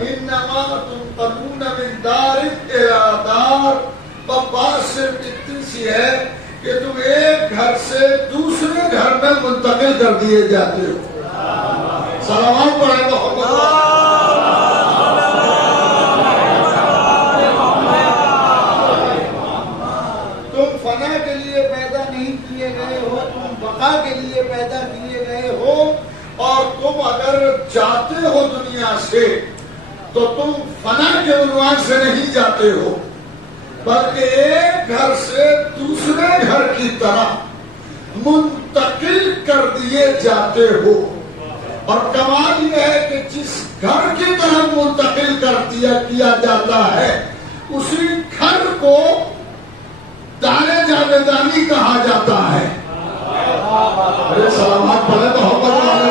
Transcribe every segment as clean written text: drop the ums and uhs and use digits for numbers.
انما تنقلون من دار الى دار، بات صرف اتنی سی ہے کہ تم ایک گھر سے دوسرے گھر میں منتقل کر دیے جاتے ہو. سلامات پڑھیں محمد. تم فنا کے لیے پیدا نہیں کیے گئے ہو، تم بقا کے لیے پیدا کیے گئے ہو. اور تم اگر جاتے ہو دنیا سے تو تم فنا کے عنوان سے نہیں جاتے ہو، بلکہ ایک گھر سے دوسرے گھر کی طرح منتقل کر دیے جاتے ہو. اور کمال یہ ہے کہ جس گھر کی طرف منتقل کر کیا جاتا ہے اسی گھر کو دار جاویدانی کہا جاتا ہے. سلامات پڑھے محمد والے.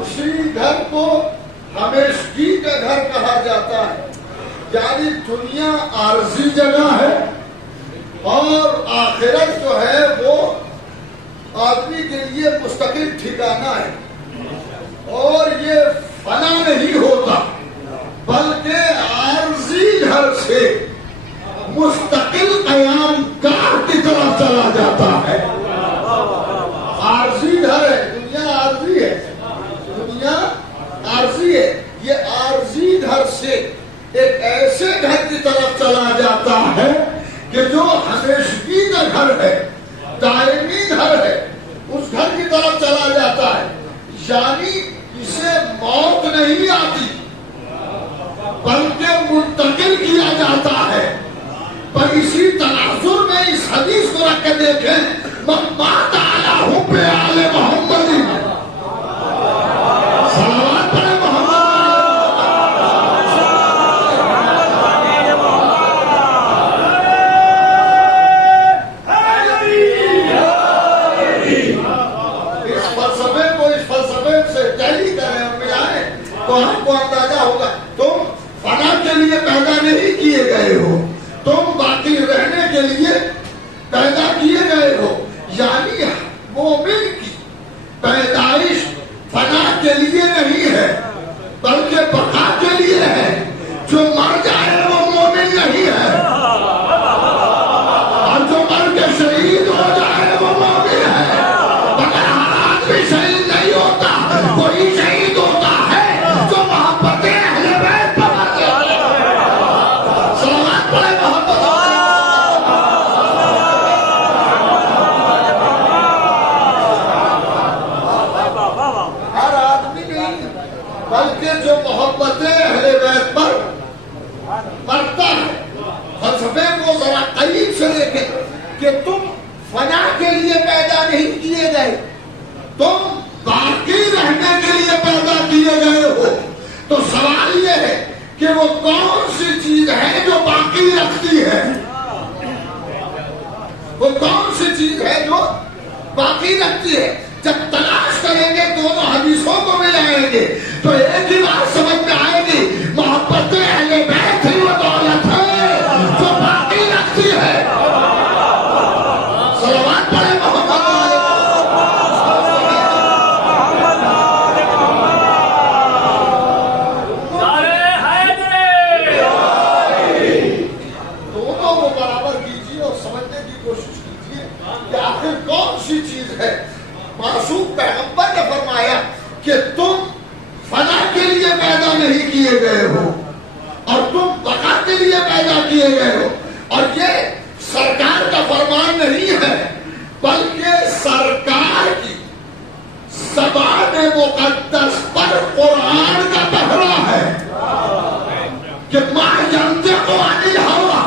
اسی گھر کو ہمیشگی کا گھر کہا جاتا ہے. یعنی دنیا عارضی جگہ ہے اور آخرت جو ہے وہ آدمی کے لیے مستقل ٹھکانہ ہے. اور یہ فنا نہیں ہوتا بلکہ عارضی گھر سے مستقل قیام گاہ کی طرف چلا جاتا ہے. عارضی گھر ہے، دنیا عارضی ہے، دنیا عارضی ہے. یہ عارضی گھر سے ایک ایسے گھر کی طرف چلا جاتا ہے کہ جو ہمیشگی کا گھر ہے، دائمی گھر ہے، اس گھر کی طرف چلا جاتا ہے. یعنی اسے موت نہیں آتی بلکہ منتقل کیا جاتا ہے. پر اسی تناظر میں اس حدیث کو رکھ کے دیکھیں، من مات علی حب آل محمد. صلوات پڑھیں محمد. اس فلسفے سے جاری کریں اور ملائیں تو ہم کو اندازہ ہوگا تم فنا کے لیے پیدا نہیں کیے گئے ہو، تم باقی رہنے کے لیے پیدا کیے گئے ہو. یعنی مومن کی پیدائش فنا کے لیے نہیں ہے بلکہ بقا کے لیے ہے. جو مر جائے وہ مومن نہیں ہے اور جو مر کے شہید ہو جائے وہ مومن ہے. مگر ہر آدمی شہید نہیں ہوتا، کوئی شہید ہوتا ہے جو محبت اہل بیت پر آتے ہیں. صلوات پڑھیں محبت. ہر آدمی نہیں بلکہ جو محبت اہل بیت پر مرتا ہے. فلسفے کو ذرا قریب سے دیکھیں کہ تم فنا کے لیے پیدا نہیں کیے گئے، تم باقی رہنے کے لیے پیدا کیے گئے ہو. تو سوال یہ ہے کہ وہ کون سی چیز ہے جو باقی رکھتی ہے؟ وہ کون سی چیز ہے جو باقی رکھتی ہے؟ جب تلاش کریں گے دونوں حدیثوں کو ملائیں گے تو ایک ہی بات سمجھ میں آئے گی، محبت اہل بیت ہی وہ دولت ہے جو باقی رکھتی ہے. صلوات پڑھیں محمد. دونوں کو برابر کیجیے اور سمجھنے کی کوشش کیجیے کہ آخر کون سی چیز ہے. معصوم پیغمبر نے فرمایا کہ تم فنا کے لیے پیدا نہیں کیے گئے ہو اور تم بقا کے لیے پیدا کیے گئے ہو. اور یہ سرکار کا فرمان نہیں ہے بلکہ سرکار کی زبان مقدس پر قرآن کا پہرا ہے کہ ما ینطق عن الہوی،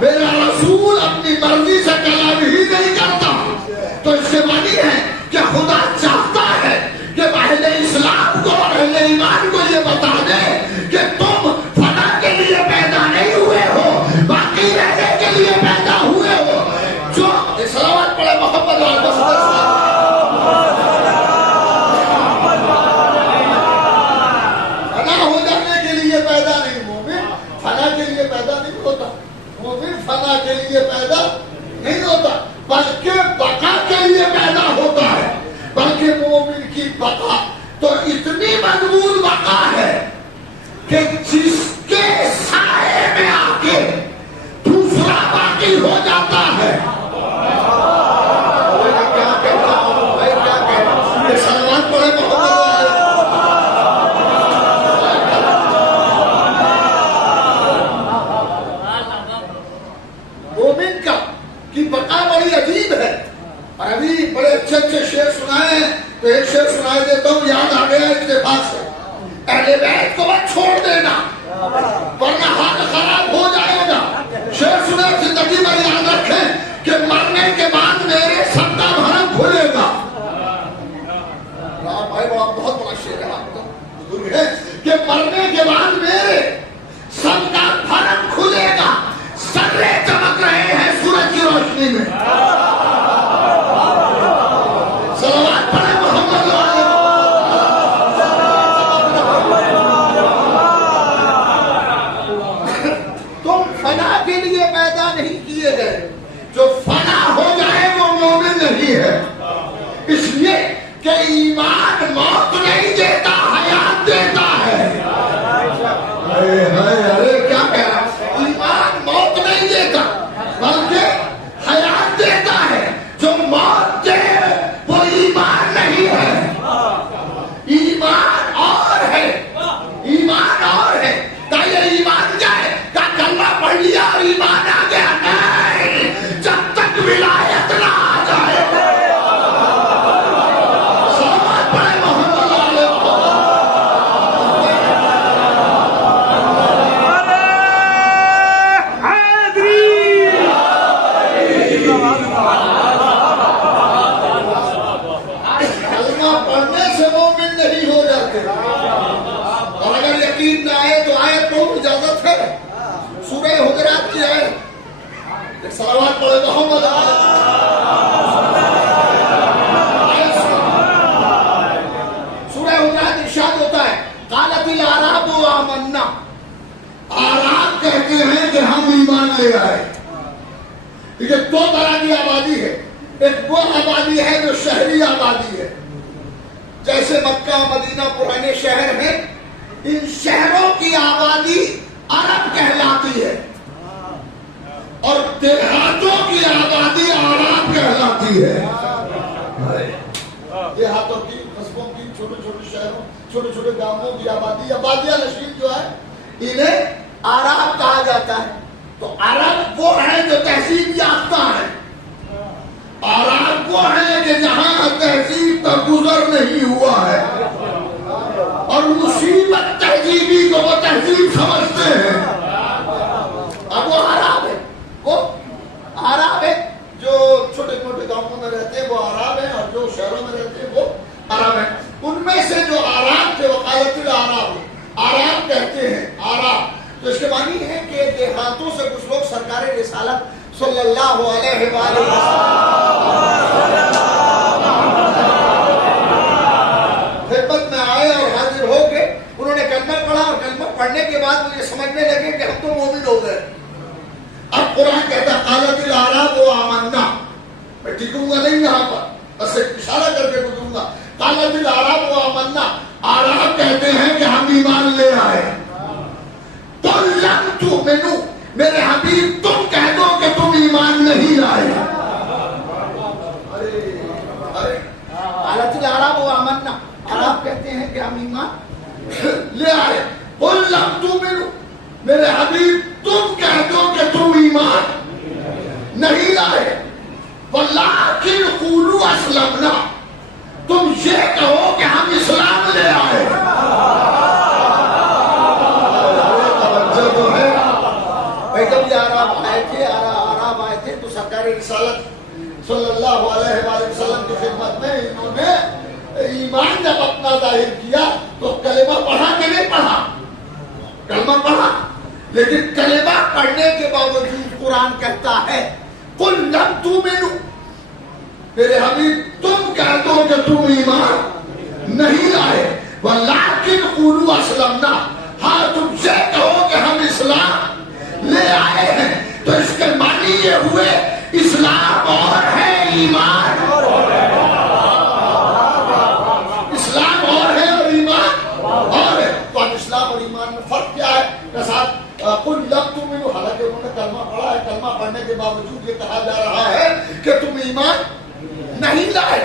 میرا رسول اپنی مرضی سے کلام ہی نہیں کرتا. تو اس سے معنی ہے کہ خدا چاہتا ہے کہ اہل اسلام کو اور اہل ایمان کو یہ بتا دے کہ تم فنا کے لیے پیدا نہیں ہوئے ہو، باقی رہنے کے لیے پیدا ہوئے ہو. جو صلوات پڑھے محمد والے. فنا ہو جانے کے لیے پیدا نہیں، مومن فنا کے لیے پیدا نہیں ہوتا، مومن فنا کے لیے پیدا نہیں ہوتا بلکہ بقا کے لیے پیدا ہوتا ہے. اچھے اچھے شعر سنائے ہیں تو ایک شعر سنائے دیتا ہوں، یاد آ گیا اتفاق سے. اہل بیت کو مت چھوڑ دینا ورنہ حال خراب ہو جائے گا. شعر سنا زندگی میں یاد رکھیں کہ مرنے کے بعد میرے سب کا بھرم کھلے گا. بھائی بڑا بہت بڑا شعر ہے آپ کا بزرگ ہے کہ مرنے کے بعد میرے سب کا بھرم کھلے گا. سرے چمک رہے ہیں سورج کی روشنی میں. صلوات پڑھیں محمد علیہ. تم فنا کے لیے پیدا نہیں کیے گئے. جو فنا ہو جائے وہ مومن نہیں ہے. اس لیے کہ ایمان موت نہیں دیتا، حیات دیتا ہے. ارے کیا کہہ رہا ہے؟ ایمان موت نہیں دیتا بلکہ حیات دیتا ہے. جو موت دے وہ ایمان نہیں ہے. ایمان اور ہے، ایمان اور ہے. کیا یہ ایمان جائے کیا کلمہ پڑھ لیا اور ایمان آ گیا؟ نہیں، جب تک ولایت نہ آ جائے. سورہ حجرات کی آیت، صلوات پڑھے محمد. سورہ حجرات ارشاد ہوتا ہے قالت الاعراب آمنا. اعراب کہتے ہیں کہ ہم ایمان لے آئے. یہ دو طرح کی آبادی ہے. ایک وہ آبادی ہے جو شہری آبادی ہے، جیسے مکہ مدینہ پرانے شہر ہیں. ان شہروں کی آبادی عرب کہلاتی ہے اور دیہاتوں کی آبادی عرب کہلاتی ہے. دیہاتوں کی، قصبوں کی، چھوٹے چھوٹے شہروں، چھوٹے چھوٹے گاؤں کی آبادی، آبادیہ نشین جو ہے انہیں عرب کہا جاتا ہے. تو عرب وہ ہے جو تہذیب یافتہ ہے. عرب وہ ہے کہ جہاں تہذیب کا گزر نہیں ہوا ہے اور مصیبت تہذیبی کو وہ تہذیب سمجھتے ہیں. اب وہ عرب ہے، وہ عرب ہے جو چھوٹے چھوٹے گاؤں میں رہتے ہیں وہ عرب ہیں، اور جو شہروں میں رہتے ہیں وہ عرب ہیں. ان میں سے جو عرب تھے وہ قالت العراب، عرب کہتے ہیں. عرب تو اس کے معنی ہے کہ دیہاتوں سے کچھ لوگ سرکار رسالت صلی اللہ علیہ وآلہ خدمت میں آئے اور حاضر ہو کے انہوں نے کلمہ پڑھا، اور کلمہ پڑھنے کے بعد مجھے سمجھنے لگے کہ ہم تو مومن ہو گئے. اب قرآن کہتا ہے قالت الاعراب آمنا. میں ٹکوں گا نہیں یہاں پر، بس ایک اشارہ کر کے گزروں گا. قالت الاعراب آمنا. اعراب کہتے ہیں کہ ہم ایمان لے آئے. قل لم تؤمنوا، میرے حبیب تم کہہ دو کہ تم ایمان نہیں لائے. قالت الاعراب آمنا. عرب کہتے ہیں کہ ہم ایمان لے آئے. قل لم تؤمنوا، میرے حبیب تم کہہ دو کہ تم ایمان نہیں لائے. ولکن قولوا اسلمنا، تم یہ کہو کہ ہم اسلام لے آئے. جب عرب آئے تھے تو سرکار رسالت صلی اللہ علیہ وآلہ وسلم کی خدمت میں انہوں نے ایمان جب اپنا ظاہر کیا تو کلمہ پڑھا کہ نہیں پڑھا؟ کلمہ پڑھا. لیکن کلمہ پڑھنے کے باوجود قرآن کہتا ہے قل لم تؤمنوا، میرے حبیب تم کہہ دو کہ تم ایمان نہیں لائے. ولکن قولوا اسلمنا، ہاں تم یہ کہو کہ ہم اسلام لے آئے ہیں. تو اس کے معنی یہ ہوئے اسلام اور ہے ایمان اور ہے. اسلام اور ہے اور ایمان اور ہے. تو اب اسلام اور ایمان میں فرق کیا ہے؟ قل لم تؤمنوا، حالانکہ انہوں نے کلمہ پڑھا ہے، کلمہ پڑھنے کے باوجود یہ کہا جا رہا ہے کہ تم ایمان نہیں لائے.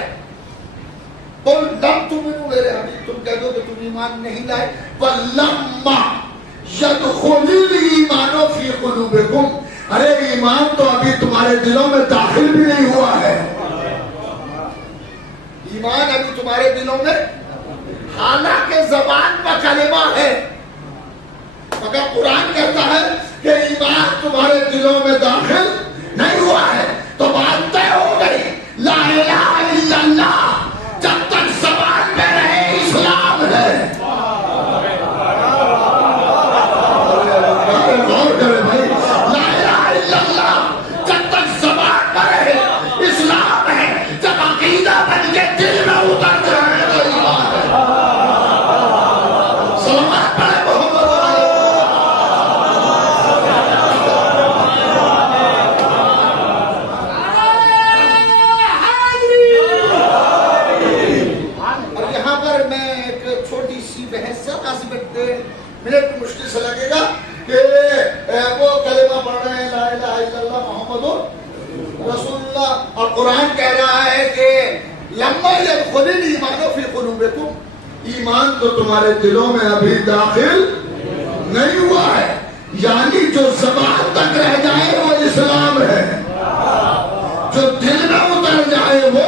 قل لم تؤمنوا، میرے حبیب تم کہہ دو کہ تم ایمان نہیں لائے. ولما يدخل الایمان فی قلوبکم، ارے ایمان تو ابھی تمہارے دلوں میں داخل بھی نہیں ہوا ہے. ایمان ابھی تمہارے دلوں میں، حالانکہ زبان کا کلمہ ہے، مگر قرآن کہتا ہے کہ ایمان تمہارے دلوں میں داخل نہیں ہوا ہے، تو بات طے ہو گئی، لا الہ الا اللہ جب تک زبان میں رہے اسلام ہے۔ لا الہ الا اللہ جب تک زبان میں رہے اسلام ہے، جب عقیدہ بن کے دل میں اتر جائے تو ایمان ہے۔ سلامات پڑھے محمد منٹ مشکل سے لگے گا کہ وہ کلمہ پڑھ رہے ہیں لا الہ الا اللہ محمد رسول اللہ، اور قرآن کہہ رہا ہے کہ لما يدخل الایمان فی قلوبکم، ایمان تو تمہارے دلوں میں ابھی داخل نہیں ہوا ہے، یعنی جو زبان تک رہ جائے وہ اسلام ہے، جو دل میں اتر جائے وہ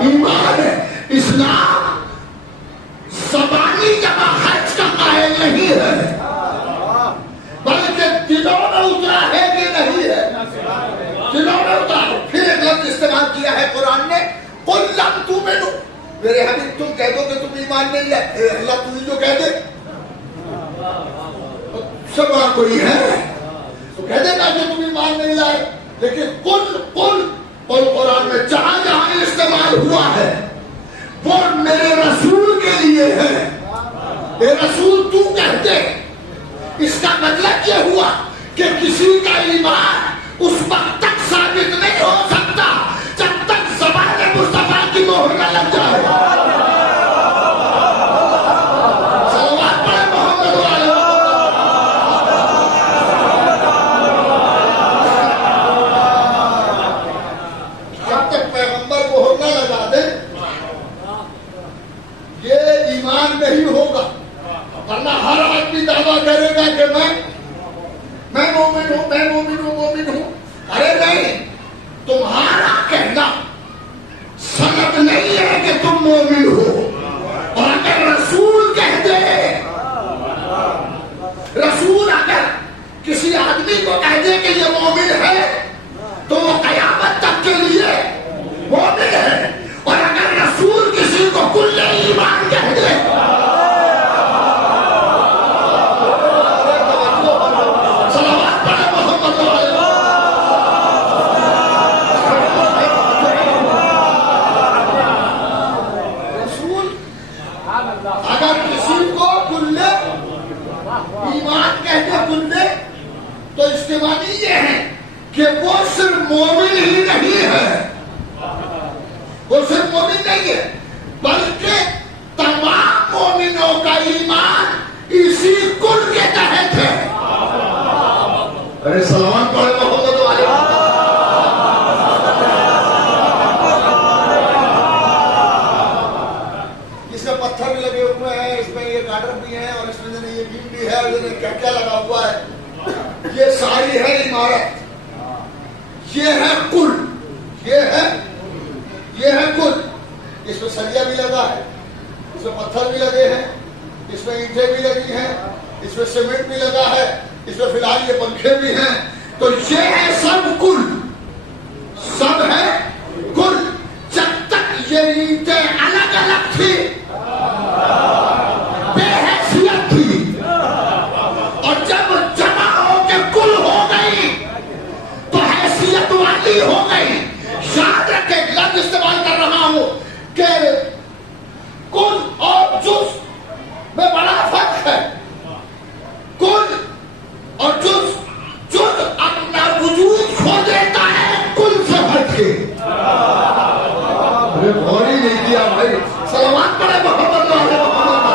ایمان ہے۔ اسلام زبانی جمع خرچ کا قائل نہیں ہے، بلکہ دلوں میں اترا ہے کہ نہیں ہے، دلوں میں اترا۔ پھر ایک لفظ استعمال کیا ہے قرآن نے، قل لم تؤمنوا، میرے حبیب تم کہہ دو کہ تم ایمان نہیں لائے، اللہ تم ہی جو کہہ دے، سب کوئی ہے تو کہہ دے گا کہ تم ایمان نہیں لائے، لیکن قل قرآن میں جہاں جہاں استعمال ہوا ہے وہ میرے رسول کے لیے ہے، اے رسول تو کہتے، اس کا مطلب یہ ہوا کہ کسی کا ایمان اس وقت تک ثابت نہیں ہو سکتا جب تک زبان مصطفیٰ کی مہر نہ لگ جائے۔ صلوات پڑھے محمد والے۔ جب تک پیغمبر مہر نہ لگا دے یہ ایمان نہیں ہوگا، ورنہ ہر آدمی دعویٰ کرے گا کہ میں مومن ہوں، میں مومن ہوں، مومن ہوں۔ ارے نہیں، تمہارا کہنا سند نہیں ہے کہ تم مومن ہو، اور اگر رسول کہہ دے، رسول اگر کسی آدمی کو کہہ دے کہ یہ مومن ہے تو وہ قیامت تک کے لیے مومن ہے، اور اگر رسول کسی کو کل ایمان کہہ دے، صلوات پڑھے محمد والے۔ رسول اگر کسی کو کل ایمان کہہ دے، کل تو اس کے معنی یہ ہے کہ وہ صرف مومن ہی نہیں ہے، وہ صرف مومن نہیں ہے بلکہ تمام مومنوں کا ایمان اسی کل کے تحت ہے۔ ارے سلام پڑھے محمد والے۔ اس میں پتھر بھی لگے ہوئے ہیں، اس میں یہ گارڈر بھی ہے، اور اس میں یہ بیم بھی ہے، اور یہ کیا کیا لگا ہوا ہے، یہ ساری ہے عمارت، یہ ہے کل، یہ ہے کل۔ اس میں سریا بھی لگا ہے، اس میں پتھر بھی لگے ہیں، اس میں اینٹیں بھی لگی ہیں، اس میں سیمنٹ بھی لگا ہے، اس میں فی الحال یہ پنکھے بھی ہیں، تو یہ ہے سب کل، سب ہے کل۔ جب تک یہ اینٹیں الگ الگ تھی، بے حیثیت تھی، اور جب جمع ہو کے کل ہو گئی تو حیثیت والی ہو گئی۔ یاد رکھے، لفظ استعمال کر رہا ہوں کہ کل اور جز میں بڑا فرق ہے۔ کل اور جز اپنا وجود کھو دیتا ہے کل سے ہٹ کے۔ غور ہی نہیں کیا بھائی، سلامات پڑھے محمد والے محمد۔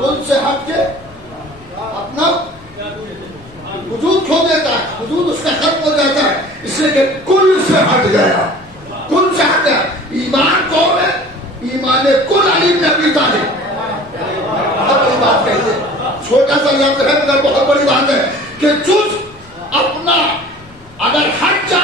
کل سے ہٹ کے اپنا وجود کھو دیتا ہے، وجود اس کا ختم ہو جاتا ہے، اس لیے کہ کل سے ہٹ گیا، کل سے ہٹ گیا۔ ایمان کون ہے؟ ایمان کل علی بن ابی طالب۔ بہت بڑی بات کہیے، چھوٹا سا لفظ ہے مگر بہت بڑی بات ہے کہ جز اپنا اگر ہٹ جائے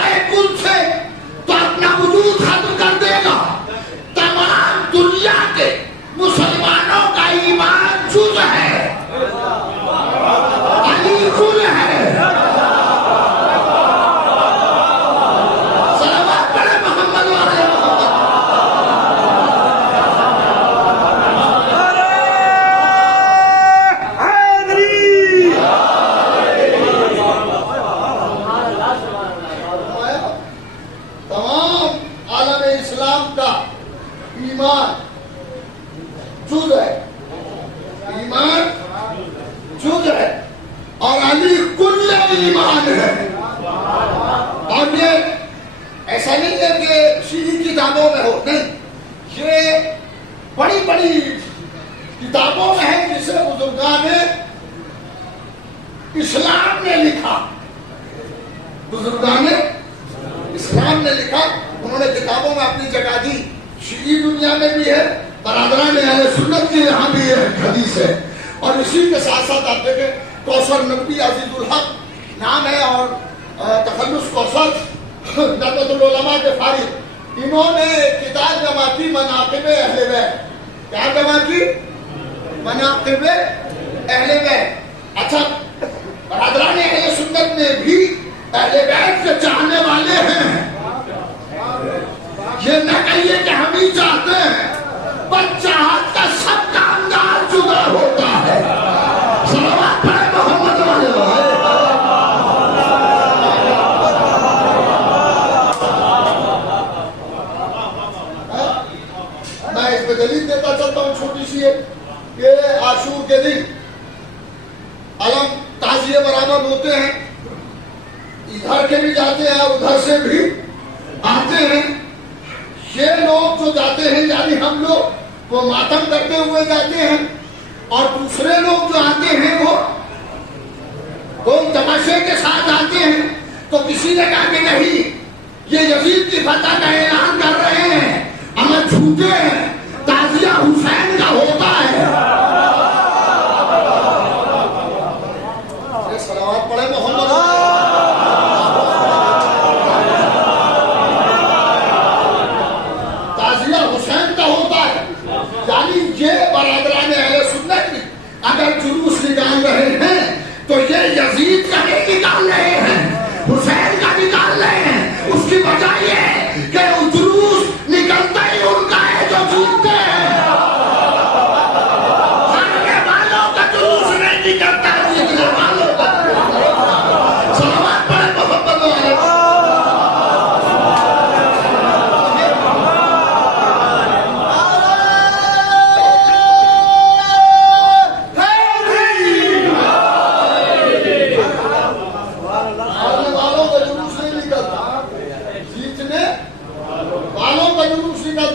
ایمان جز ہے، ایمان جز ہے، اور علی کل ایمان ہے۔ اور یہ ایسا نہیں ہے کہ شیعی کتابوں میں ہو، نہیں، یہ بڑی بڑی کتابوں میں ہے جسے بزرگان اسلام نے لکھا، بزرگان اسلام نے لکھا، انہوں نے کتابوں میں اپنی جگہ دی۔ شیعی دنیا میں بھی ہے، برادران اہل سنت کے یہاں بھی یہ حدیث ہے۔ اور اسی کے ساتھ ساتھ آپ دیکھیں کوثر نقوی عزیز الحق نام ہے، اور تخلص کوثر ندوۃ العلماء کے فارغ، انہوں نے کتاب جمع کی مناقب اہل بیت۔ کیا جمع کی؟ مناقب اہل بیت۔ اچھا، برادران اہل سنت میں بھی اہل بیت کے چاہنے والے ہیں، یہ نہ کہیے کہ ہم ہی چاہتے ہیں، پر چاہت کا سب کا انداز جدا ہوتا ہے۔ صلوات پڑھیں محمد والے۔ میں اس پہ دلیل دیتا چلتا ہوں چھوٹی سی ہے کہ عاشور کے دن علم تعزیے برآمد ہوتے ہیں، ادھر کے بھی جاتے ہیں اور ادھر سے بھی آتے ہیں۔ یہ لوگ جو جاتے ہیں یعنی ہم لوگ وہ ماتم کرتے ہوئے جاتے ہیں، اور دوسرے لوگ جو آتے ہیں وہ تماشے کے ساتھ آتے ہیں۔ تو کسی نے کہا کہ نہیں، یہ یزید کی فتح کا اعلان کر رہے ہیں، عمل جھوٹے ہیں، تعزیہ حسین کا ہوتا ہے۔ صلوات پڑھے محمد۔ تعزیہ حسین کا ہوتا ہے، یعنی یہ برادران اہل سنت بھی اگر جلوس نکال رہے ہیں تو یہ یزید کا نہیں نکال رہے ہیں، حسین کا نکال رہے ہیں۔ اس کی وجہ یہ ہے کہ جلوس نکلتا ہی ان کا ہے جو جیتتے ہیں۔ ہارنے والوں کا جلوس نہیں نکلتا، جیتنے والوں کا۔ صلوات پڑھیں محمد والے۔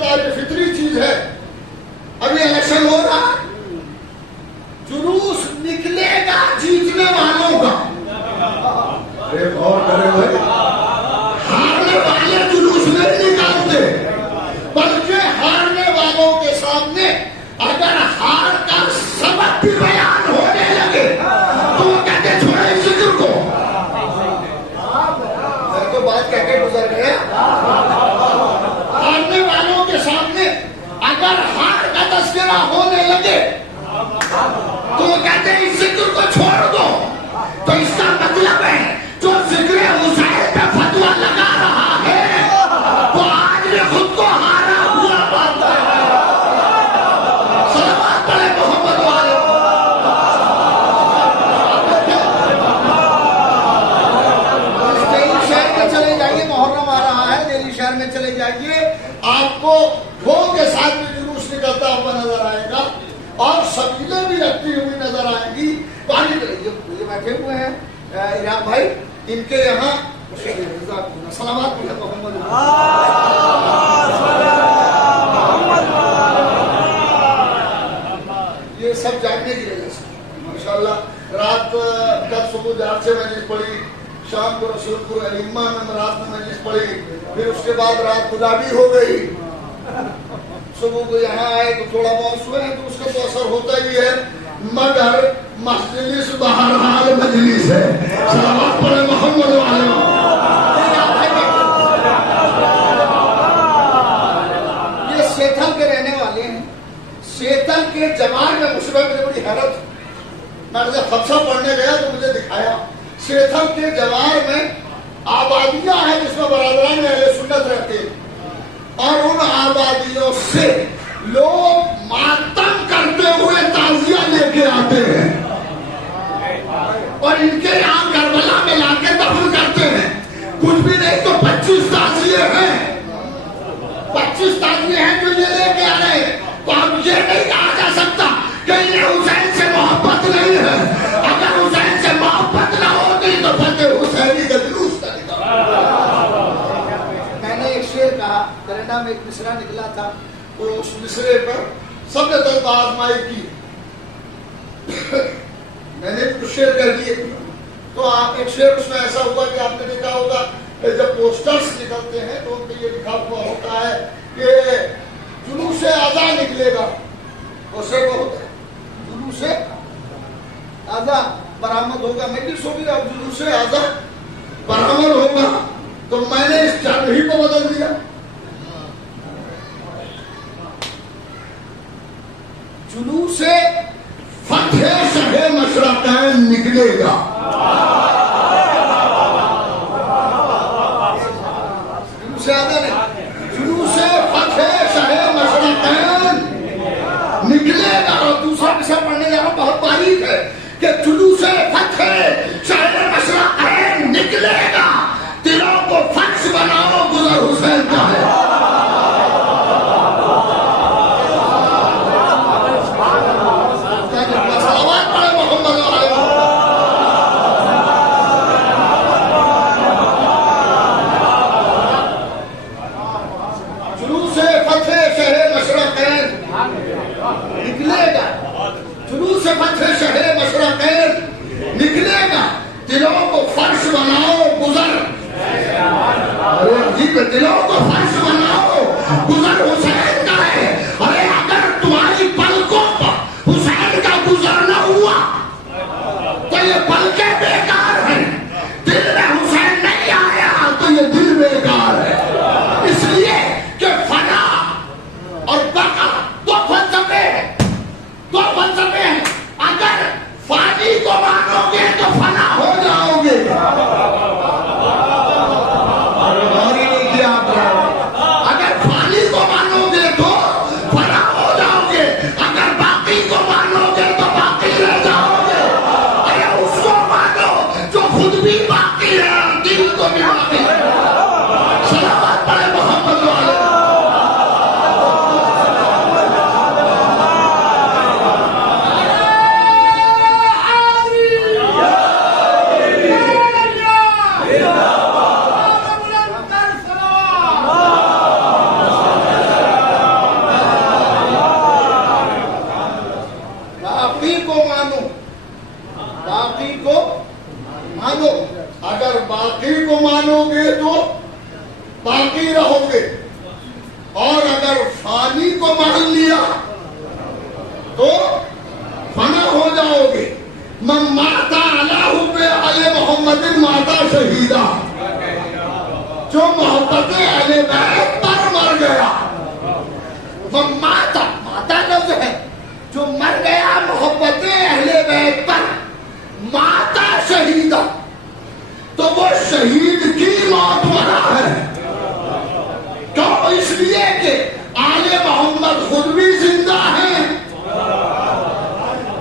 یہ فطری چیز ہے۔ ابھی الیکشن ہو رہا، جلوس نکلے گا جیتنے والوں کا۔ غور کرے بھائی، ہارنے والے جلوس نہیں نکالتے، بلکہ ہارنے والوں کے سامنے اگر ہار کا سبب بھی بیان ہونے لگے تو وہ کہتے چھوڑے اس ذکر کو۔ میں تو بات کہہ کے گزر گیا۔ ہارنے والوں کے سامنے اگر ہار کا تذکرہ ہونے لگے تو وہ کہتے ہیں اس ذکر کو چھوڑ دو۔ تو اس کا مطلب ہے جو ذکر حسین پہ فتویٰ لگا رہا ہے وہ آج بھی خود کو ہارا ہوا مانتا ہے۔ صلوات پڑھیں محمد والے۔ دہلی شہر میں چلے جائیے، محرم آ رہا ہے، دہلی شہر میں چلے جائیے، آپ کو بھوگ کے ساتھ بھی جلوس نکلتا ہوا نظر آئے گا، اور سبیلیں بھی رکھتی ہوئی نظر آئیں گی۔ پانی یہ بیٹھے ہوئے ہیں ایران بھائی، ان کے یہاں سلامات محمد۔ یہ سب جاننے کی وجہ سے ماشاءاللہ رات کل صبح 4 سے مجلس پڑھی، شام کو رسول پور علمہ میں رات میں مجلس پڑھی، پھر اس کے بعد رات گلابی ہو گئی، صبح کو یہاں آئے تو تھوڑا بہت سوئے ہیں تو اس کا تو اثر ہوتا ہی ہے، مگر مجلس بہرحال مجلس ہے۔ صلوات پڑھیں محمد والے۔ یہ سیتھل کے رہنے والے ہیں، سیتھل کے جوار میں مشرف مجھے بڑی حیرت، میں جب خدشہ پڑھنے گیا تو مجھے دکھایا سیتھل کے جوار میں آبادیاں ہیں جس میں برادران اہل سنت رہتے ہیں، اور ان آبادیوں سے لوگ ماتم کرتے ہوئے تعزیہ لے کے آتے ہیں اور ان کے یہاں کربلا میں لا کے دفن کرتے ہیں۔ کچھ بھی نہیں تو 25 تعزیے ہیں، 25 تعزیے ہیں جو یہ لے کے آ رہے کینیڈا میں ایک مصرع نکلا تھا، وہ اس مصرے پر سب نے درد آزمائی کی. میں نے کچھ شعر کہہ دیے. تو ایک شعر اس میں ایسا ہوا کہ آپ نے دیکھا ہوگا کہ جب پوسٹرز نکلتے ہیں تو ان پہ یہ لکھا ہوا ہوتا ہے کہ جلوس اعضا نکلے گا. اسے بہت ہے جلوس اعضا برآمد ہوگا. میں بھی سو گیا جلوس اعضا برآمد ہوگا. تو میں نے اس جنگ ہی کو بدل دیا. جلوس فتح شہ مشرقین نکلے گا. جلوس اعضا نہیں، جلوس فتح شہ مشرقین نکلے گا. اور دوسرا مصرع پڑھنے جا رہا بہت باریک ہے کہ جلوس فتح شہ مشرقین نکلے گا. دلوں کو فرش بناؤ گزر حسین کا ہے. جلوس فتح شہر مشرقین نکلے گا. جلوس فتح شہر مشرقین نکلے گا. دلوں کو فرش بناؤ گزر. دلوں کو فرش بناؤ گزر حسین کا ہے. ارے اگر تمہاری پلکوں پر حسین کا گزر نہ ہوا تو یہ پلکیں بیکار ہیں. دل میں حسین نہیں آیا تو یہ دل بیکار ہے. اس لیے کہ فنا اور بقا دو فلسفے ہیں، دو فلسفے ہیں. اگر فانی کو مانو گے تو فنا ہو جاؤ گے. اگر فانی کو مانو گے تو فنا ہو جاؤ گے. اگر باقی کو مانو گے تو باقی رہ جاؤ گے. ارے اس کو مانو جو خود بھی باقی ہے اور دل کو بھی باقی ہے. صلوات پڑھے محمد والے. باقی کو مانو، باقی کو مانو. اگر باقی کو مانو گے تو باقی رہو گے. اور اگر فانی کو مان لیا تو فنا ہو جاؤ گے. من ماتا علی حب علی محمد ماتا شہیدہ. جو محبت اہل بیت پر مر گیا. من ماتا، ماتا لفظ ہے، جو مر گیا محبت اہل بیت پر ماتا شہیدہ. تو وہ شہید کی موت مرا ہے. کیوں؟ اس لیے کہ آل محمد خود بھی زندہ ہیں.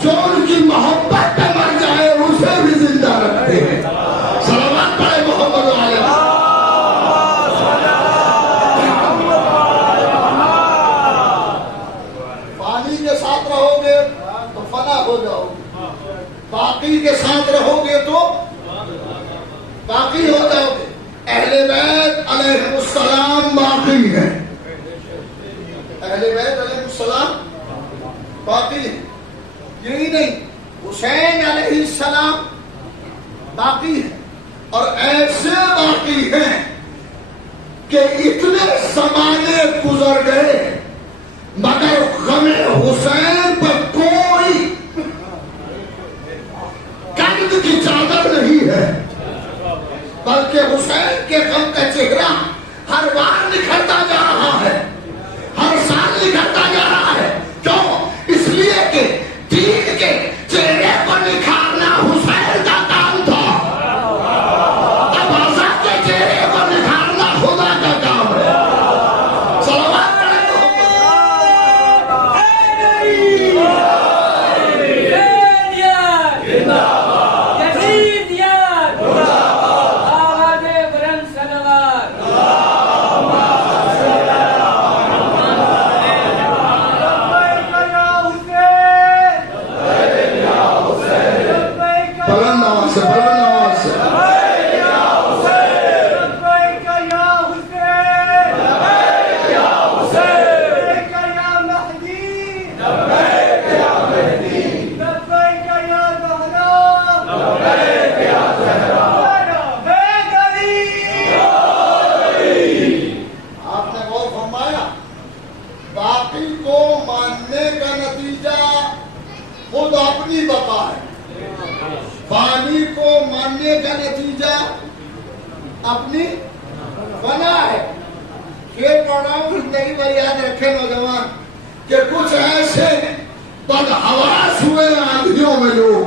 جو ان کی محبت پہ مر جائے اسے بھی زندہ رکھتے ہیں. صلوات پڑھے محمد والے. پانی کے ساتھ رہو گے تو فنا ہو جاؤ گے. باقی کے ساتھ رہو گے تو باقی ہو جاؤ گے. اہل بیت علیہ السلام باقی ہے. اہل بیت علیہ السلام باقی ہے. یہی نہیں، حسین علیہ السلام باقی ہے. اور ایسے باقی ہیں کہ اتنے زمانے گزر گئے مگر غم حسین پر کوئی قند کی چادر نہیں ہے. بلکہ حسین کے غم کا چہرہ ہر بار نکھرتا جا رہا ہے، ہر سال نکھرتا جا رہا ہے. کیوں؟ اس لیے کہ دین کے چہرے کو نکھارنا حسین کا کام تھا. اب آزاد کے چہرے کو نکھارنا خدا کا کام ہے. صلوات پڑھے محمد. اپنی فنا ہے. یہ پڑھ رہا ہوں زندگی بھر یاد رکھے نوجوان کہ کچھ ایسے بدحواس ہوئے آندھیوں میں لوگ،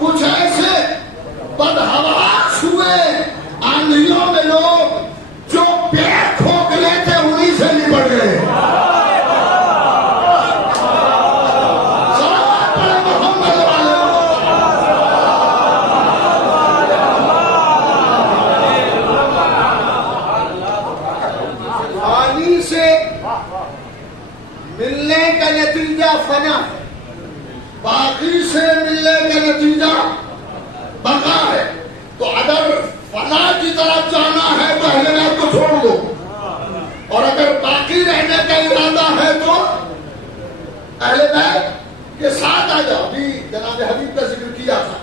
کچھ ایسے بدحواس ہوئے آندھیوں میں لوگ جو پیر کھوکھلے تھے انہی سے نپٹ گئے. پانی سے ملنے کا نتیجہ فنا ہے، باقی سے ملنے کا نتیجہ بقا ہے. تو اگر فنا کی طرف جانا ہے تو اہل بیت کو چھوڑ دو، اور اگر باقی رہنے کا ارادہ ہے تو اہل بیت کے ساتھ آ جاؤ. ابھی جناب حبیب کا ذکر کیا تھا،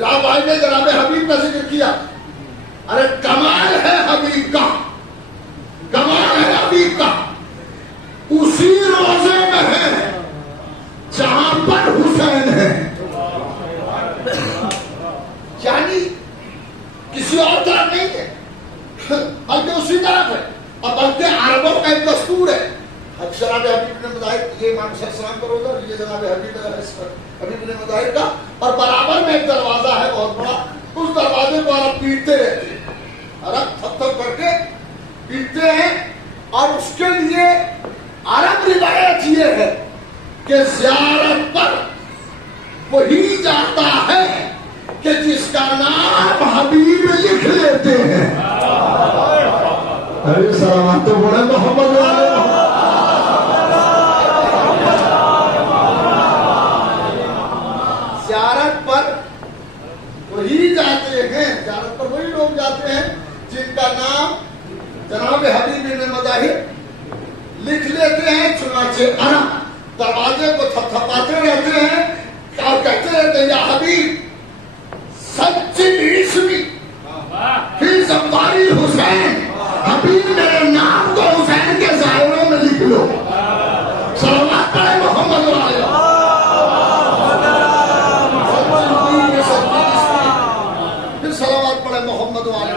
رام بھائی نے جناب حبیب کا ذکر کیا. ارے کمال ہے حبیب کا، کمال ہے حبیب کا، اسی روزے میں ہے جہاں پر حسین ہے. یعنی کسی اور طرف نہیں ہے بلکہ اسی طرف ہے. اور بلکہ عربوں کا ایک دستور ہے، جناب حبیب نے مظاہر، یہ امام صلی اللہ علیہ وسلم کا روزہ، یہ جناب حبیب نے مظاہر کا، اور برابر میں ایک دروازہ ہے بہت بڑا، اس دروازے کو عرب پیٹتے رہتے ہیں، عرب تھپ تھپ کر کے پیٹتے ہیں. اور اس کے لیے عرب روایت یہ ہے کہ زیارت پر وہی جاتا ہے کہ جس کا نام حبیب لکھ لیتے ہیں. ارے سلامات تو بڑے محمد والے. زیارت پر وہی جاتے ہیں، زیارت پر وہی لوگ جاتے ہیں جن کا نام جناب حبیب نے مظاہر لکھ لیتے ہیں. چنانچہ عرب دروازے کو تھپتھپاتے رہتے ہیں اور کہتے رہتے ہیں یا حبیب سجد اسمی فی زواری حسین، حبیب میرے نام کو حسین کے ظاہروں میں لکھ لو. صلوات پڑھے محمد والے. پھر صلوات پڑھے محمد والے.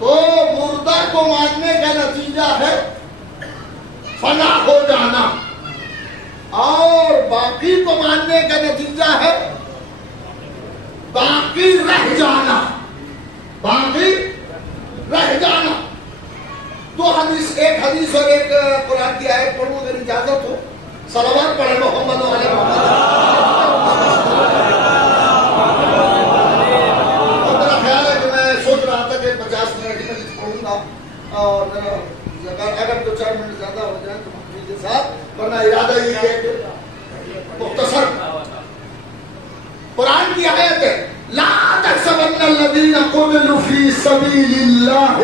تو مردہ کو ماننے کا نتیجہ ہے فنا ہو جانا، اور باقی کو ماننے کا نتیجہ ہے باقی رہ جانا، باقی رہ جانا. دو حدیث، ایک حدیث اور ایک قرآن کی آیت پڑھوں اگر اجازت ہو. صلوات پڑھے محمد علیہ محمد. میرا خیال ہے کہ میں سوچ رہا تھا کہ 50 منٹ کی حدیث پڑھوں گا، اور اگر 2-4 منٹ زیادہ ہو جائیں تو مجھے کے ساتھ، ورنہ ارادہ یہ ہے کہ مختصر. قرآن کی آیت ہے لا تحسبن الذين قتلوا في سبيل الله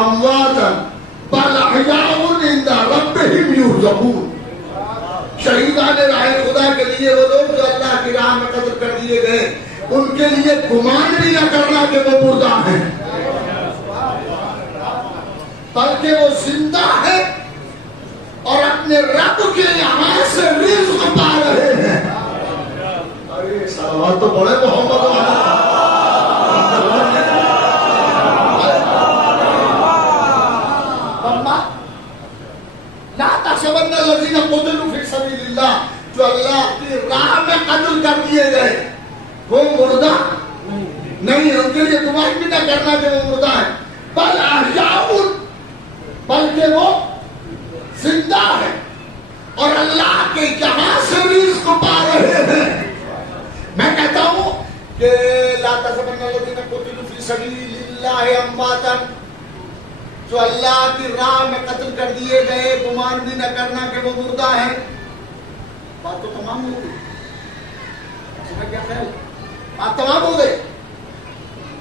امواتا بل احياء عند ربهم يرزقون. شہیدان راہ خدا کے لیے وہ لوگ جو اللہ کی راہ میں قتل کر دیے گئے، ان کے لیے گمان بھی نہ کرنا کہ وہ مردہ ہیں، بلکہ وہ زندہ ہے اور اپنے رب کے یہاں سے رزق پا رہے ہیں. ارے صلوات تو بڑے محمد والے. لا تحسبن الذين قتلوا في سبيل الله، جو اللہ کی راہ میں قتل کر دیے گئے وہ مردہ نہیں، ان کے لیے گمان بھی نہ کرنا کہ وہ مردہ ہے. بل احیاء، بلکہ وہ زندہ ہے اور اللہ کے یہاں سے رزق پا رہے ہیں. میں کہتا ہوں کہ لا تحسبن الذين قتلوا في سبيل الله امواتا، جو اللہ کی راہ میں قتل کر دیے گئے گمان بھی نہ کرنا کہ وہ مردہ ہے. بات تو تمام ہو گئی. کیا خیال؟ بات تمام ہو گئی.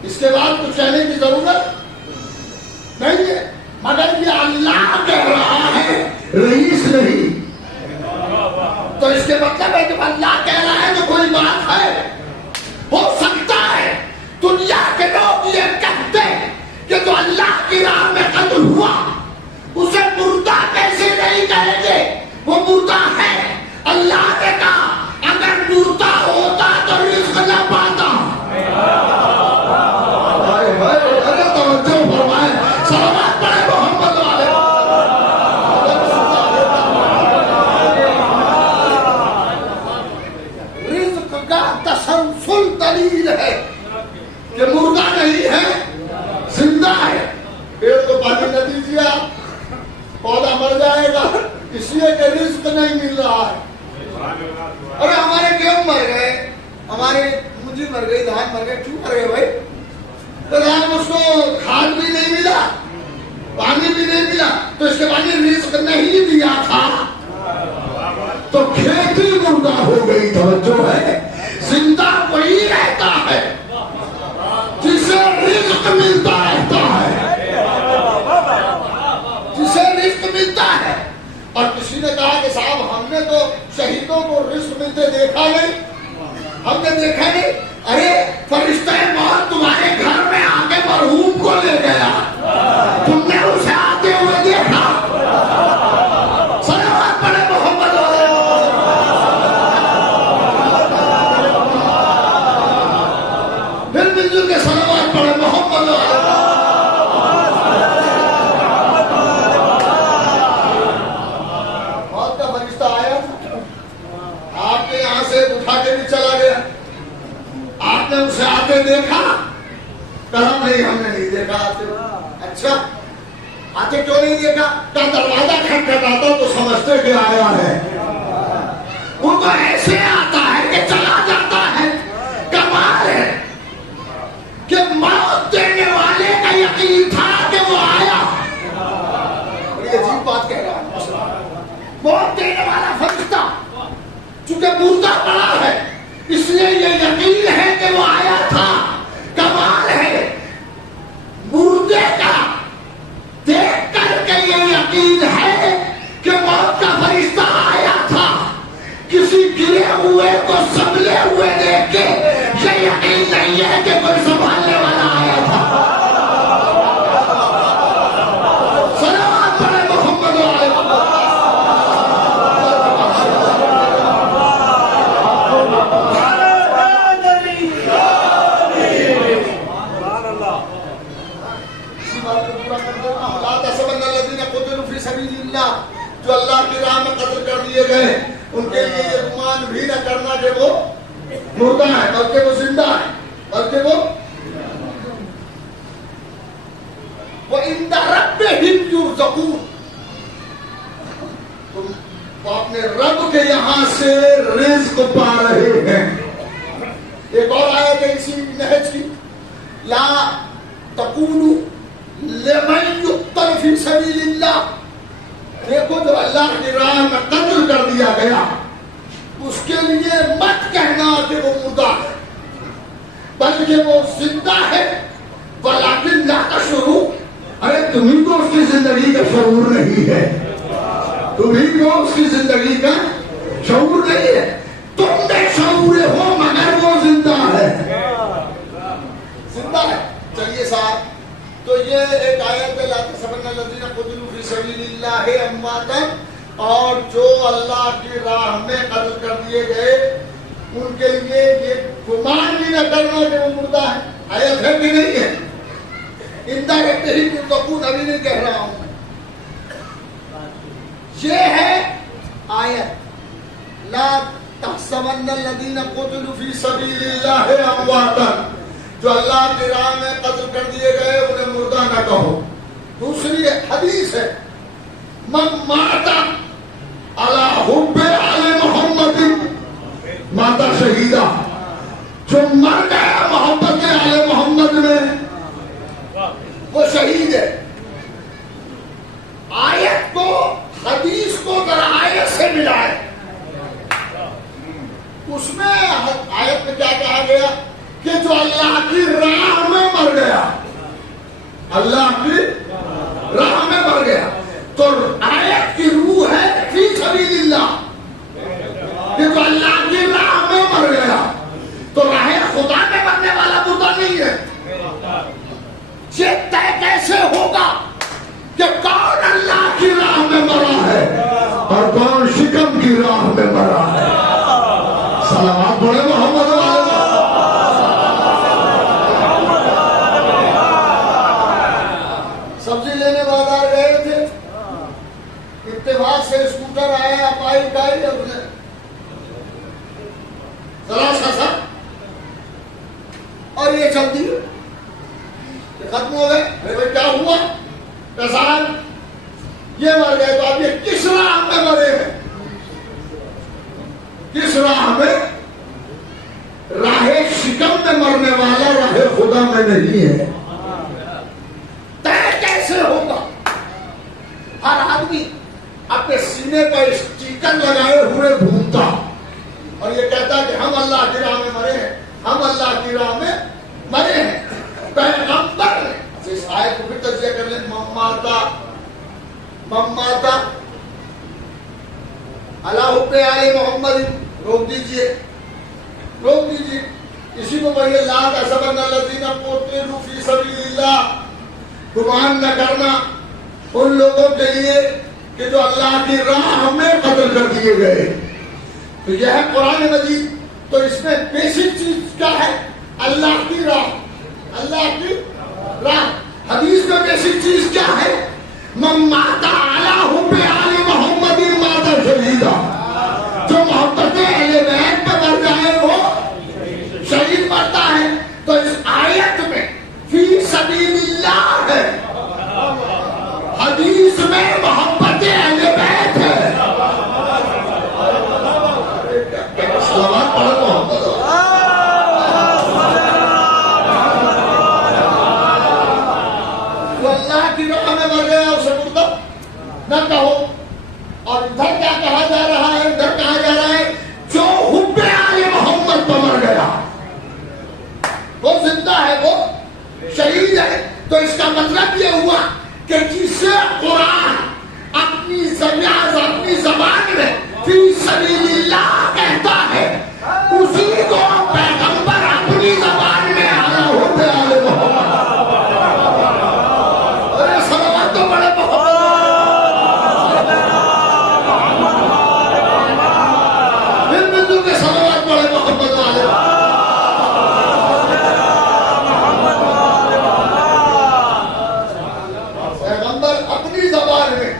اس کے بعد کچھ کہنے کی ضرورت نہیں ہے، مگر یہ اللہ کہہ رہا ہے، رئیس نہیں. تو اس کے مطلب ہے جب اللہ کہہ رہا ہے تو کوئی بات ہے. ہو سکتا ہے دنیا کے لوگ یہ کہتے ہیں کہ اس لیے کہ رزق نہیں مل رہا ہے. ارے ہمارے گیہوں مر گئے, ہماری مونجی مر گئی, دھان مر گئے, کیوں مر گئے بھائی؟ تو دھان اس کو کھاد بھی نہیں ملا, پانی بھی نہیں ملا, تو اس کے بعد رزق نہیں دیا تھا تو کھیتی مردہ ہو گئی. توجہ ہے, زندہ وہی رہتا ہے جسے رزق ملتا رہتا ہے, جسے رزق ملتا ہے. اور کسی نے کہا کہ صاحب ہم نے تو شہیدوں کو رزق ملتے دیکھا نہیں, ہم نے دیکھا نہیں. ارے فرشتہ موت تمہارے گھر میں آ کے مرحوم کو لے گیا, تم نے اسے آتے ہوئے دیکھا. صلوات پڑھے محمد پھر مل جل کے صلوات پڑھے محمد. موت کا فرشتہ آیا, آپ نے یہاں سے اٹھا کے بھی چلا گیا. آپ نے اسے آتے دیکھا؟ کہا نہیں ہم نے نہیں دیکھا آتے. اچھا آتے کیوں نہیں دیکھا؟ کہ دروازہ کھٹکھٹاتا تو سمجھتے کہ آیا ہے. وہ تو ایسے آتا ہے کہ چلا جاتا ہے. کمال ہے کہ موت دینے والے کا یقین تھا کہ وہ آیا. بڑی عجیب بات کہہ رہا ہے. موت دینے والا فرشتہ چونکہ مردہ پڑا ہے اس لیے یہ یقین ہے کہ وہ آیا تھا. کمال ہے مردے کا دیکھ کر کے یہ یقین ہے کہ موت کا فرشتہ آیا تھا. کسی گرے ہوئے کو سنبھلے ہوئے دیکھ کے یہ یقین نہیں ہے کہ کوئی سنبھالنے والا آیا تھا. صلوات پڑھے محمد علیہ جو اللہ کی راہ میں قتل کر دیے گئے ان کے لیے یہ گمان بھی نہ کرنا کہ وہ مردہ ہے بلکہ وہ زندہ ہے, بلکہ وہ عند ربہم یرزقون. تم اپنے رب کے یہاں سے رزق پا رہے ہیں. ایک اور آیت ہے اسی نہج کی, لا تقولوا لمن یقتل فی سبیل اللہ. دیکھو جو اللہ کی راہ میں قتل کر دیا گیا اس کے لیے مت کہنا کہ وہ مردہ ہے بلکہ وہ زندہ ہے. ولیکن لا تشعرون. ارے تمہیں تو اس کی زندگی کا شعور نہیں ہے, تمہیں تو اس کی زندگی کا شعور نہیں ہے. تم بے شعور ہو مگر وہ زندہ ہے, زندہ ہے. چلیے صاحب, تو یہ ایک آیت ہے لا تحسبن الذین قتلوا فی سبیل اللہ امواتا, اور جو اللہ کی راہ میں قتل کر دیے گئے ان کے لیے یہ گمان بھی نہ کرنا کہ وہ مردہ ہے. آیت ہے کہ نہیں ہے؟ عند ربہم یرزقون ابھی نہیں کہہ رہا ہوں, یہ ہے آیت لا تحسبن الذین قتلوا فی سبیل اللہ امواتا. جو اللہ کی راہ میں قتل کر دیے گئے انہیں مردہ نہ کہو. دوسری حدیث ہے من مات علی حب آل محمد ماتا شہیدہ. جو مر گیا محبت آل محمد میں وہ شہید ہے. آیت کو حدیث کو اگر آیت سے ملائے اس میں آیت میں کیا کہا گیا کہ جو اللہ کی راہ میں مر گیا, اللہ کی راہ میں مر گیا. تو آیت کی روح ہے فی سبیل اللہ, کہ جو اللہ کی راہ میں مر گیا. تو راہ خدا میں مرنے والا مردہ نہیں ہے. یہ طے کیسے ہوگا کہ کون اللہ کی راہ میں مرا ہے اور کون شکم کی راہ میں مرا ہے؟ صلوات پڑھے محمد علیہ. سبزی لینے بازار گئے تھے, اتفاق سے اسکوٹر آیا, اپائی گاڑی اپنے ذرا سا اور یہ چلتی ختم ہو گئے. کیا ہوا؟ کسان یہ مر گئے تو اب یہ کس راہ میں مرے ہیں؟ کس راہ میں؟ راہ شکم میں مرنے والا راہ خدا میں نہیں ہے. طے کیسے ہوگا؟ ہر آدمی اپنے سینے پر اسٹیکر لگائے ہوئے گھومتا اور یہ کہتا کہ ہم اللہ کی راہ میں مرے ہیں، ہم اللہ کی راہ میں مرے ہیں. پیغمبر نے اس آیت کو بھی تجزیہ کر لیں. مماتا اللہ حب آل محمد. روک دیجئے اسی کو پڑھیے. لا تحسبن الذین قتلوا فی سبیل اللہ. گمان نہ کرنا ان لوگوں کے لیے کہ جو اللہ کی راہ میں قتل کر دیے گئے. تو یہ ہے قرآن مجید. تو اس میں بیسک چیز کیا ہے؟ اللہ کی راہ. اللہ کی راہ. حدیث میں بیسک چیز کیا ہے؟ من مات علی حب آل محمد مات شہیدا. جو محبت اہل بیت پہ مر جائے وہ شہید مرتا ہے. تو اس آیت میں فی سبیل اللہ ہے، حدیث میں محبت اہل بیت ہے. سلامات پڑھو محمد. وہ اللہ کی راہ میں مر گیا اسے مردہ نہ کہو. اور ادھر کیا کہا جا رہا ہے؟ ادھر کہا جا رہا ہے جو حب آل محمد پر مر گیا وہ زندہ ہے، وہ شہید ہے. تو اس کا مطلب یہ ہوا کہ جسے قرآن اپنی زبان میں فی سبیل اللہ کہتا ہے اسی کو پیغمبر اپنی زبان میں اعلیٰ حب آل محمد. ارے صلوات تو بڑے محمد. پھر بندو کے صلوات بڑے محمد والے. پیغمبر اپنی زبان میں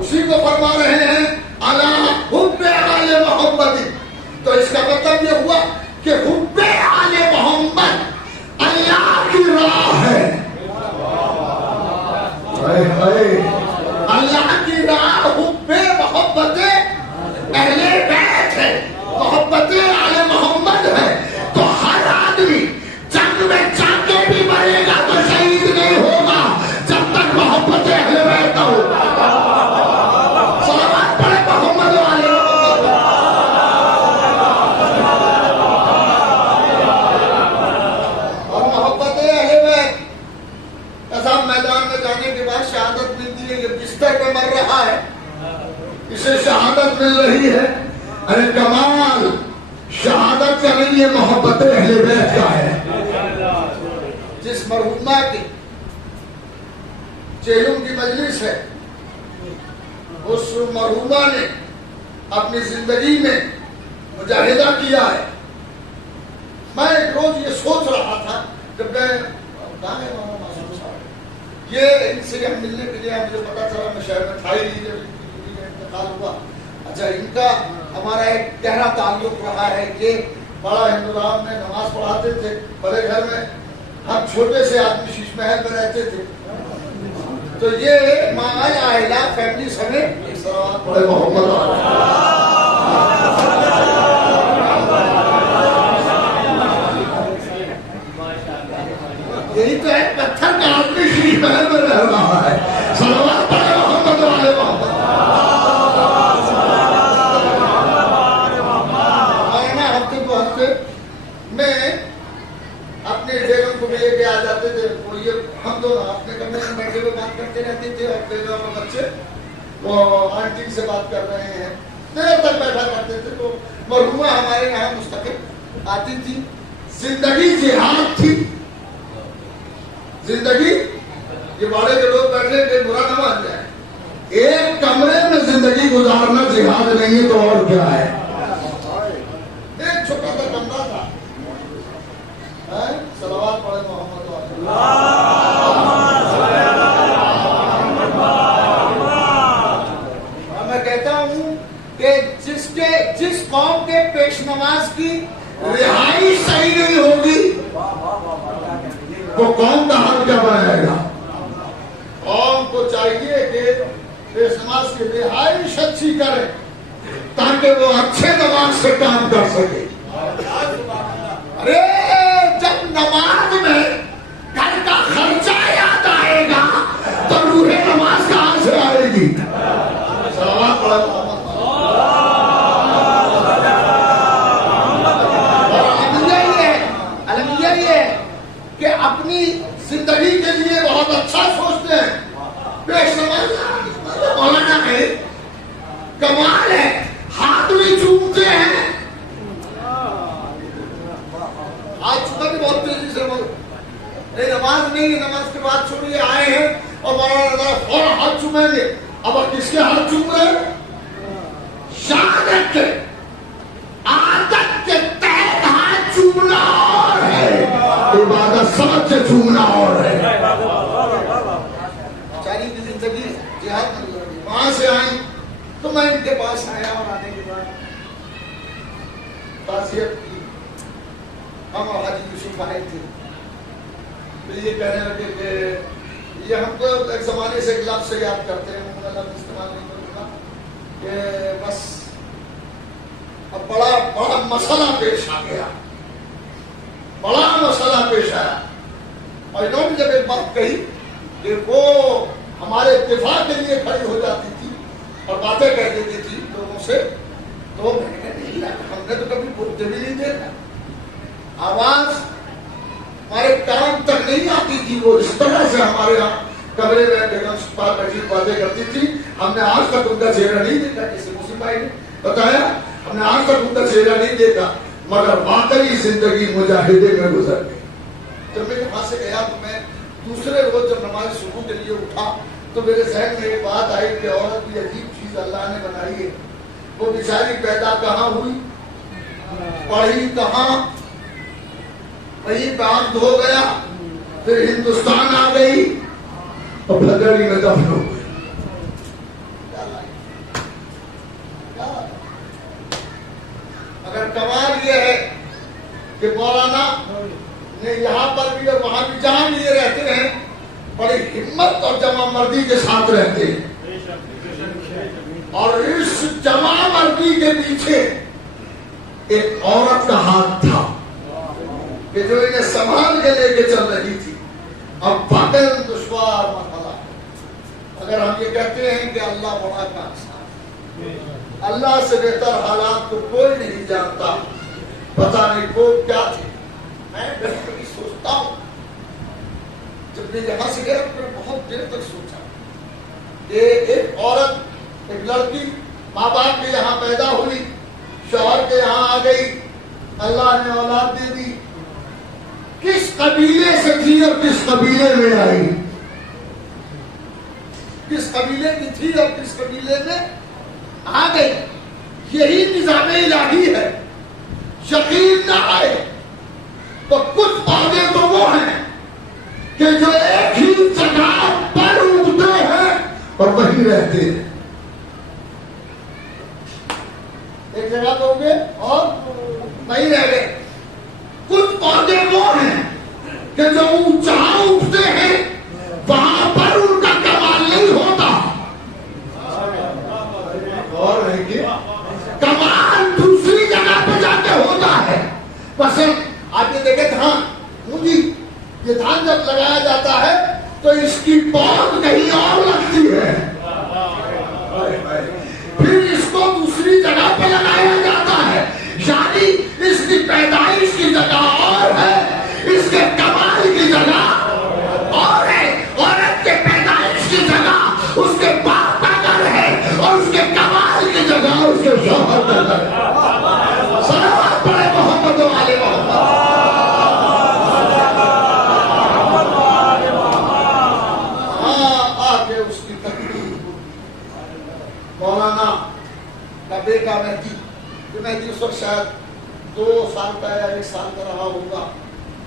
اسی کو فرما رہے ہیں اعلیٰ حب آل محمد. تو اس کا مطلب یہ ہوا کہ حب آل محمد اللہ کی راہ ہے. اللہ کی راہ حب محبت اہل بیت ہے، محبت آل محمد ہے. تو ہر آدمی جنگ میں جا کے بھی مرے گا تو شہید نہیں ہوگا جب تک محبت اہل بیت نہ ہو. صلوات پڑھے محمد والے. اور محبت اہل بیت قسم میدان میں جانے کے بعد شہادت ملتی ہے. یہ بستر پہ مر رہا ہے، اسے شہادت مل رہی ہے. ارے کمال شہادت کا نہیں، یہ محبت اہل بیت کا ہے. جس مرحومہ کی چیلم کی مجلس ہے اس مرحومہ نے اپنی زندگی میں مجاہدہ کیا ہے. میں ایک روز یہ سوچ رہا تھا جب میں یہ ان سے ہم ملنے کے لیے مجھے پتا چلا میں شہر میں تھا ہی نہیں جب انتقال ہوا. اچھا ان کا ہمارا ایک گہرا تعلق رہا ہے کہ بڑا ہندورام میں نماز پڑھاتے تھے بڑے گھر میں. ہم چھوٹے سے آدمی شیش محل میں رہتے تھے. تو یہ مال آئلہ فیملی سمیت بڑے محمد یہی تو ہے پتھر کا آدمی شیش محل میں رہ رہا ہے. صلوات پڑھے محمد والے محمد. میں اپنے بیگم کو بھی لے کے آ جاتے تھے. وہ یہ ہم دونوں اپنے کمرے میں بیٹھے ہوئے بات کرتے رہتے تھے اور بیگم اور بچے وہ آنٹی سے بات کر رہے ہیں دیر تک بیٹھا کرتے تھے. تو مرحومہ ہمارے یہاں مستقل آتی تھی. زندگی جہاد تھی. زندگی یہ باڑے کے لوگ بیٹھے کہ برا نہ مان جائے. ایک کمرے میں زندگی گزارنا جہاد نہیں ہے تو اور کیا ہے. ایک چھوٹا سا کمرہ تھا. صلوات پڑھے محمد میں کہتا ہوں کہ جس قوم کے پیش نماز کی رہائی صحیح نہیں ہوگی وہ قوم کا حال کیا بنائے گا. قوم کو چاہیے کہ اس نماز کی رہائش اچھی کرے تاکہ وہ اچھے نماز سے کام کر سکے. ارے جب نماز میں گھر کا خرچہ یاد آئے گا تو روح نماز کہاں سے آئے گی؟ المیہ یہ کہ اپنی زندگی کے لیے بہت اچھا سوچتے ہیں. پیش مولانا ہے کمال ہے, ہاتھ بھی چومتے ہیں. ہاتھ چومنا بھی بہت تیزی سے بول نماز نہیں, نماز کے بعد چھوڑیے آئے ہیں اور مولانا فوراً ہاتھ چومیں گے. اب کس کے ہاتھ چوم رہے ہیں؟ شہادت کے عادت کے تحت ہاتھ چومنا اور ہے, عبادت سمجھ سے چومنا اور ہے. بیچاری کی زندگی جہاد میں گزر گئی. وہاں سے آئی تو میں ان کے پاس آیا اور آنے کے بعد تعزیت کی. ہم اور حاجی یوسف آئے تھے تو یہ کہنے لگے کہ یہ ہم کو ایک زمانے سے ایک لفظ سے یاد کرتے ہیں, میں لفظ استعمال نہیں کروں گا, کہ بس اب بڑا مسئلہ پیش آ گیا, بڑا مسئلہ پیش آیا. اور انہوں نے جب ایک بات کہی کہ وہ ہمارے اتفاق کے لیے کھڑی ہو جاتی تھی اور باتیں کہہ دیتی تھی لوگوں سے, تو میں نے نہیں, ہم نے تو کبھی بولتے بھی نہیں دیکھا, آواز ہمارے کام تک نہیں آتی تھی. وہ اس طرح سے ہمارے یہاں کمرے میں بیگم پاک بیٹھی باتیں کرتی تھی. ہم نے آج تک ان کا چہرہ نہیں دیکھا, کسی مسلم بھائی نے بتایا ہم نے آج تک ان کا چہرہ نہیں دیکھا, مگر واقعی زندگی مجاہدے میں گزر گئی. جب میں وہاں سے گیا تو میں دوسرے روز جب نماز صبح کے لیے اٹھا تو میرے ذہن میں ایک بات آئی کہ عورت بھی عجیب چیز اللہ نے بنائی ہے. وہ بیچاری پیدا کہاں ہوئی, پڑھی کہاں, وہیں پہ آنکھ دھو گیا, پھر ہندوستان آ گئی اور بھدڑی میں دفن ہو گئی. مگر کمال یہ ہے کہ مولانا نے یہاں پر بھی اور وہاں بھی جہاں بھی یہ رہتے ہیں بڑی ہمت اور جمع مردی کے ساتھ رہتے ہیں. اور اس جمع مردی کے پیچھے ایک عورت کا ہاتھ تھا کہ جو انہیں سنبھال کے لے کے چل رہی تھی. اب واقعی دشوار مرحلہ, اگر ہم یہ کہتے ہیں کہ اللہ بڑا کام, اللہ سے بہتر حالات کو کوئی نہیں جانتا, پتہ نہیں وہ کیا تھے. میں بہتری سوچتا ہوں, جب میں یہاں سے گیا تو میں بہت دیر تک سوچا کہ ایک عورت, ایک لڑکی ماں باپ کے یہاں پیدا ہوئی, شوہر کے یہاں آ گئی, اللہ نے اولاد دے دی, کس قبیلے سے تھی اور کس قبیلے میں آئی, کس قبیلے کی تھی اور کس قبیلے میں آ گئی. یہی نظام الہی ہے. یقین نہ آئے تو کچھ پودے تو وہ ہیں کہ جو ایک ہی جگہ پر اگتے ہیں اور وہیں رہتے ہیں. ایک جگہ پہ اگے اور وہیں رہ گئے. کچھ پودے وہ ہیں کہ جو جہاں اگتے ہیں وہاں پر ان کا کمال نہیں ہوتا, اور کمال دوسری جگہ پہ جا کے ہوتا ہے. بس آپ یہ دیکھیں دھان, مونجی, یہ دھان جب لگایا جاتا ہے تو اس کی پود کہیں اور لگتی ہے, پھر اس کو دوسری جگہ پہ لگایا جاتا ہے. یعنی اس کی پیدائش کی جگہ اور ہے, اس کے کمال کی جگہ اور ہے. عورت کے پیدائش کی جگہ اس کے باپ کا گھر ہے اور اس کے کمال کی جگہ اس کے شوہر کا گھر ہے. صلوات پڑھے محمد و آل محمد. مولانا کا بیٹا مہدی اس وقت شاید 2 سال کا یا 1 سال کا رہا ہوگا,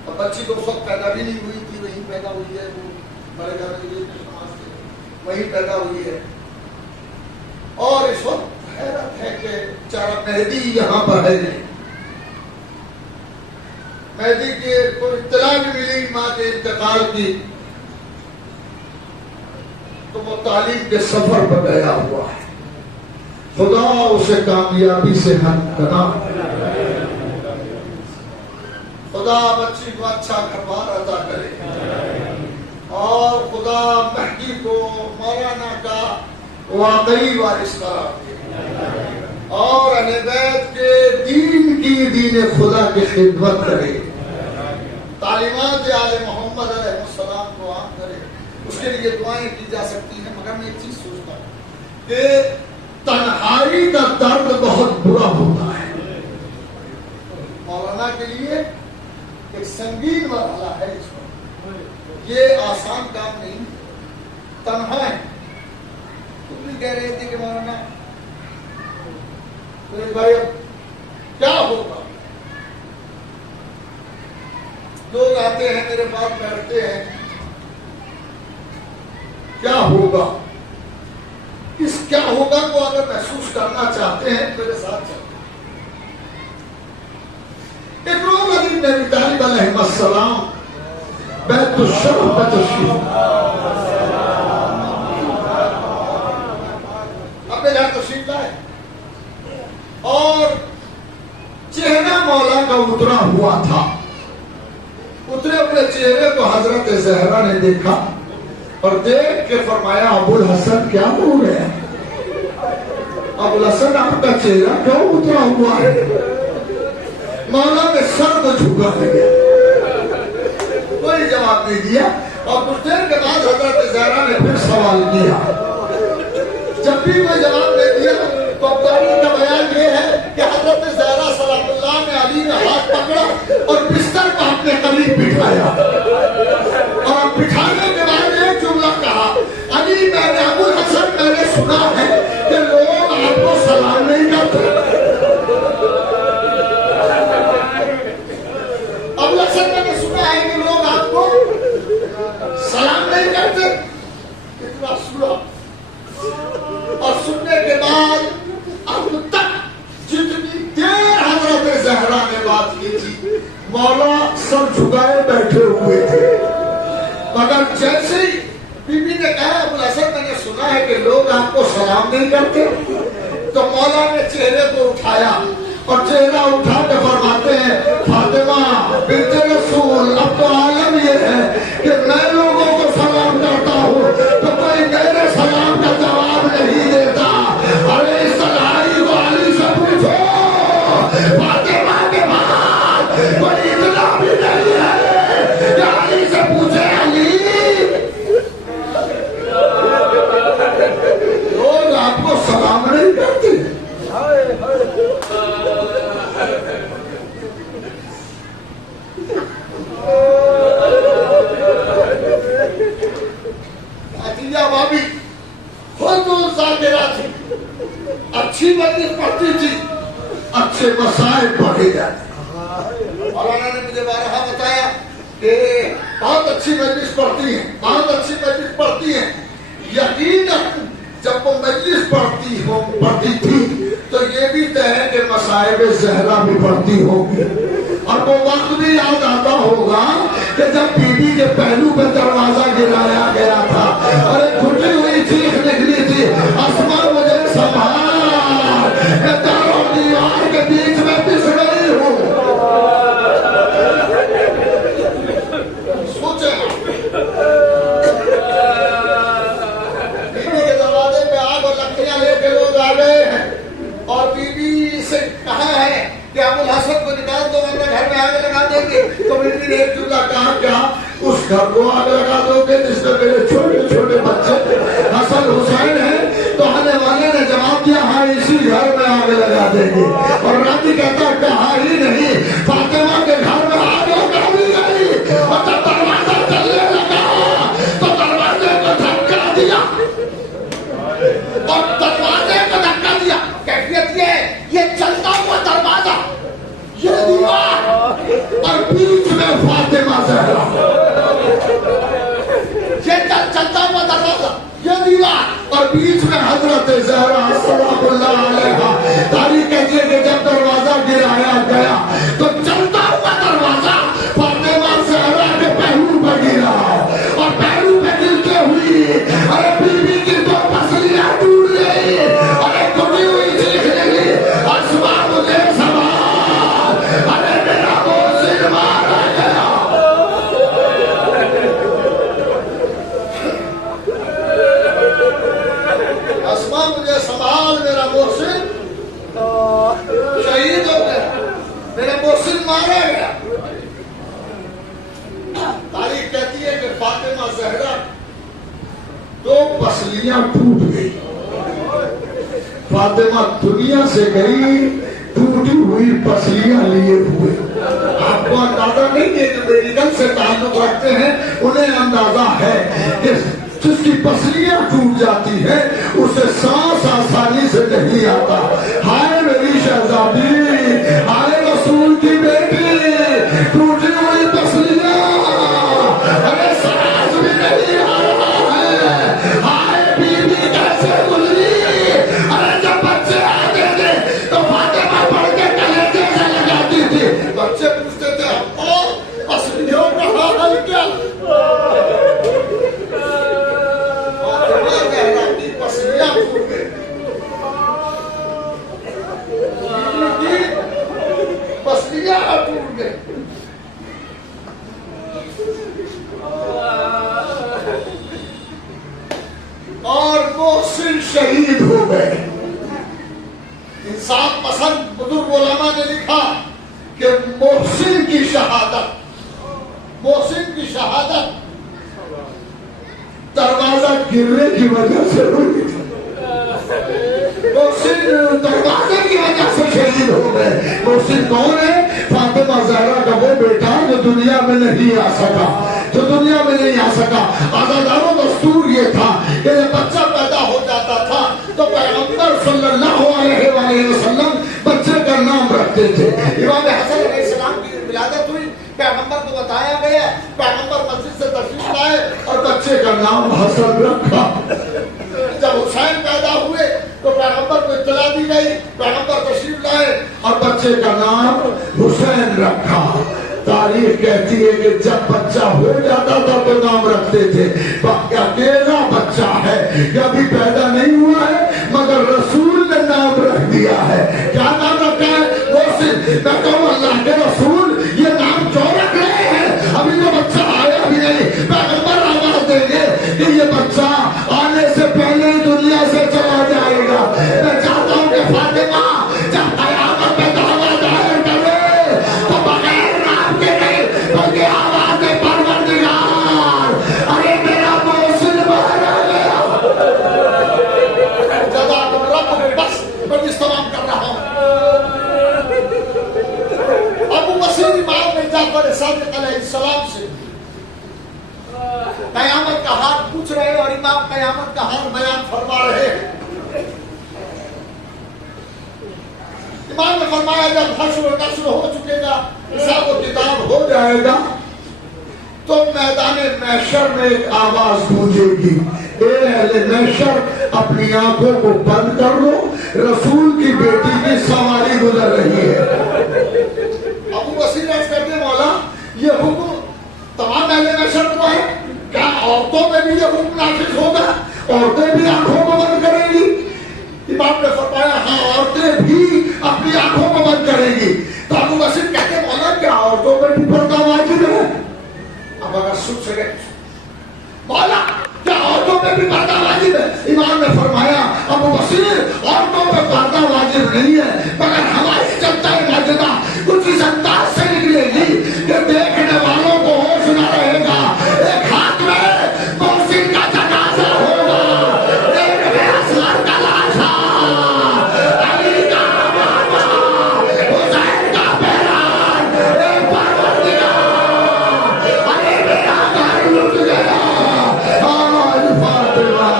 اور بچی تو اس وقت پیدا بھی نہیں ہوئی تھی, وہیں پیدا ہوئی ہے, وہ بڑے گھر میں سماج سے وہیں پیدا ہوئی ہے. اور اس وقت حیرت ہے کہ بیچارہ مہدی یہاں پر ہے نہیں. مہدی کی کوئی اطلاع بھی ملی ماں کے انتقال کی, تو وہ تعلیم کے سفر پر گیا ہوا ہے. خدا اسے کامیابی سے ہمکنام، خدا بچی کو اچھا گھر بار عطا کرے، اور خدا مہدی کو مولانا کا واقعی وارث قرار دے، اور اہل بیت کے دین کی دین خدا کی خدمت کرے، تعلیمات آل محمد علیہ السلام کو عام کرے. اس کے لیے دعائیں کی جا سکتی ہیں، مگر میں ایک چیز سوچتا ہوں کہ تنہائی کا درد بہت برا ہوتا ہے. مولانا کے لیے ایک سنگین مرحلہ ہے اس وقت، یہ آسان کام نہیں، تنہا ہے. تم بھی کہہ رہے تھے کہ مولانا بھائی اب کیا ہوگا؟ لوگ آتے ہیں میرے پاس بیٹھتے ہیں، کیا ہوگا؟ اس کیا ہوگا کو اگر محسوس کرنا چاہتے ہیں میرے ساتھ چلیں. ابراہیم علی بن ابی طالب علیہ السلام بیت الشرف میں تشریف اپنے گھر تشریف لائے، اور چہرہ مولا کا اترا ہوا تھا. اترے اپنے چہرے کو حضرت زہرا نے دیکھا اور دیکھ کے فرمایا ابو الحسن کیا ہو گیا؟ ابو الحسن آپ کا چہرہ کیوں اترا ہوا ہے؟ مولا نے سر کو جھکا دیا، کوئی جواب نہیں دیا. اور کچھ دیر کے بعد حضرت زہرا نے پھر سوال کیا، جب بھی کوئی جواب نہیں دیا تو ابداری کا بیان یہ ہے کہ حضرت زہرا سلام اللہ نے علی کا ہاتھ پکڑا اور بستر کو اپنے قریب بٹھایا، اور بٹھانے کے بعد ایک جملہ کہا، علی میں نے ابو الحسن میں نے سنا ہے کہ لوگ آپ کو سلام نہیں کرتے. ابو الحسن میں نے سنا ہے کہ لوگ آپ کو سلام نہیں کرتے. اتنا سنا اور سننے کے بعد اب تک جتنی دیر حضرت زہرا نے بات کی تھی مولا سر جھکائے بیٹھے ہوئے تھے، مگر جیسے ہی بی بی نے کہا ابو الحسن میں نے سنا ہے کہ لوگ آپ کو سلام نہیں کرتے، تو مولا نے چہرے کو اٹھایا اور چہرہ اٹھا کے فرماتے ہیں فاطمہ بنت رسول اب تو عالم یہ ہے کہ میں لوگوں کو سلام کرتا ہوں تو کوئی میرے سلام کا جواب نہیں دیتا. ارے اس لڑائی کو علی سے پوچھو، فاطمہ کے بعد کوئی اتنا بھی نہیں ہے کہ علی سے پوچھے. علی لوگ آپ کو سلام نہیں کرتے. بابی خود ذاکرہ تھی، اچھی مجلس پڑھتی تھی، اچھے مسائل پڑھے جاتے. مولانا نے مجھے بارہا بتایا کہ بہت اچھی مجلس پڑھتی ہیں، بہت اچھی مجلس پڑھتی ہیں. یقیناً جب وہ مجلس پڑھتی تھی تو یہ بھی طے ہے کہ مصائب زہرا بھی پڑھتی ہوگی. اور وہ وقت بھی یاد آتا ہوگا کہ جب بی بی کے پہلو پہ دروازہ گرایا گیا تھا اور ایک کھٹی ہوئی چیخ نکلی تھی، اسما مجھے سنبھال، میں در اور دیوار کے بیچ میں پس گئی ہوں. سوچے بی بی کے دروازے پہ آگ اور لکڑیاں لے کے لوگ آ گئے ہیں، اور بی بی سے کہا ہے کہ ابو الحسن کو نکال دو ورنہ گھر میں آگ لگا دیں گے. تو بی بی نے ایک جملہ کہا، کیا اس گھر کو آگ لگا دو گے جس میں میرے چھوٹے چھوٹے بچے حسن حسین ہیں؟ تو آنے والے نے جواب دیا ہاں اسی گھر میں آگ لگا دیں گے. اور راضی کہتا کہا ہی نہیں، فاطمہ کے گھر میں آگ لگا دی گئی. اور جب دروازہ چلنے لگا تو دروازے کو دھکا دیا، اور دروازے کو دھکا دیا. کیفیت یہ چلتا ہوا دروازہ، یہ دیوار، اور بیچ میں فاطمہ زہرا. یہ چلتا ہوا دروازہ، یہ دیوار، اور بیچ میں حضرت زہرا سلام اللہ علیہا. تاریخ کہتی ہے کہ جب دروازہ گرایا گیا تو چلتا ہوا دروازہ فاطمہ زہرا کے پہلو پہ گرا، اور پہلو پہ گرتے ہوئی ارے بی بی بعد میرا محسن شہید ہو گیا، میرا محسن مارا گیا۔ تاریخ کہتی ہے کہ فاطمہ زہرا 2 پسلیاں ٹوٹ گئی، فاطمہ دنیا سے گئی ٹوٹی ہوئی پسلیاں لیے ہوئے۔ آپ کو اندازہ نہیں ہے کہ میڈیکل سے تعلق رکھتے ہیں، انہیں اندازہ ہے کہ جس کی پسلیاں ٹوٹ جاتی ہیں اسے سانس آسانی سے نہیں آتا۔ ہائے میری شہزادی، ہائے رسول کی بیٹی، ٹوٹی ہوئی پسلیاں، ارے سانس بھی نہیں آ رہا ہے، ہائے بیوی کیسے گزری۔ ارے جب بچے آتے تھے تو فاطمہ پڑھ کے کلیجے سے لگاتی تھی، بچے پوچھتے تھے ابا پسلیوں کا حال کیا؟ پسلیاں ٹوٹ گئی، پسلیاں ٹوٹ گئی۔ اور محسن شہید ہو گئے۔ انصاف پسند بزرگ علماء نے لکھا کہ محسن کی شہادت، محسن کی شہادت دروازہ گرنے کی وجہ سے ہوئی تھی۔ محسن دروازے کی وجہ سے شہید ہو گئے۔ محسن کون ہے؟ فاطمہ زہرا کا وہ بیٹا جو دنیا میں نہیں آ سکا، جو دنیا میں نہیں آ سکا۔ آزاداروں دستور یہ تھا کہ جب بچہ پیدا ہو جاتا تھا تو پیغمبر صلی اللہ علیہ وآلہ وسلم بچے کا نام رکھتے تھے۔ امام حسن علیہ السلام کی ولادت ہوئی، پیغمبر کو بتایا گیا، پیغمبر مسجد سے تشریف لائے اور بچے کا نام حسن رکھا۔ جب حسین پیدا ہوئے تو پیغمبر کو اطلاع دی گئی، پیغمبر تشریف لائے اور بچے کا نام حسین رکھا۔ تاریخ کہتی ہے کہ جب بچہ ہو جاتا تھا تو نام رکھتے تھے، باقی اکیلا بچہ ہے کہ ابھی پیدا نہیں ہوا ہے مگر رسول نے نام رکھ دیا ہے۔ کیا نام رکھا ہے؟ محسن۔ میں کہوں اللہ کے رسول یہ نام کیوں رکھ رہے ہیں؟ ابھی تو بچہ آیا بھی نہیں، پیغمبر آواز دیں گے کہ یہ بچہ آنے سے پہلے ہی دنیا سے چلا جائے گا۔ میں چاہتا ہوں کہ فاطمہ جب قیامت میں دعویٰ دائر کرے تو بغیر نام کے نہیں بلکہ آواز پروردگار، ارے میرا محسن مارا گیا۔ جزاکم رب، بس میں اس تمام کر رہا ہوں۔ ابو بصیر امام جعفر صادق علیہ السلام سے قیامت کا حال پوچھ رہے اور امام قیامت کا حال بیان فرما رہے ہیں۔ امام نے فرمایا جب حشر و نشر ہو چکے گا، حساب و کتاب ہو جائے گا تو میدان محشر میں ایک آواز گونجے گی، اے اہل محشر اپنی آنکھوں کو بند کر لو، رسول کی بیٹی کی سواری گزر رہی ہے۔ ابو بصیر عرض کرتے مولا یہ حکم تمام اہل محشر کو ہے، کیا عورتوں میں بھی یہ حکم نافذ ہوگا؟ عورتیں بھی آنکھوں کو بند کریں گی؟ امام نے فرمایا ہاں عورتیں بھی اپنی آنکھوں کو بند کریں گی۔ تو ابو بصیر کہتے مولا کیا عورتوں میں بھی پردہ واجب ہے؟ اب اگر سن سکے مولا کیا عورتوں میں بھی پردہ واجب ہے؟ امام نے فرمایا ابو بصیر عورتوں میں پردہ واجب نہیں ہے مگر ہماری جنتا ماجدہ کچھ اس انداز سے نکلے گی کہ دیکھنے والوں کو ہوش نہ رہے گا، ایک ہاتھ میں محسن کا جنازہ ہوگا، ایک میں اصغر کا لاشا، علی کا ماما، حسین کا بہران، ایک پروردگار، ارے میرا گھر لٹ گیا آج فاطمہ۔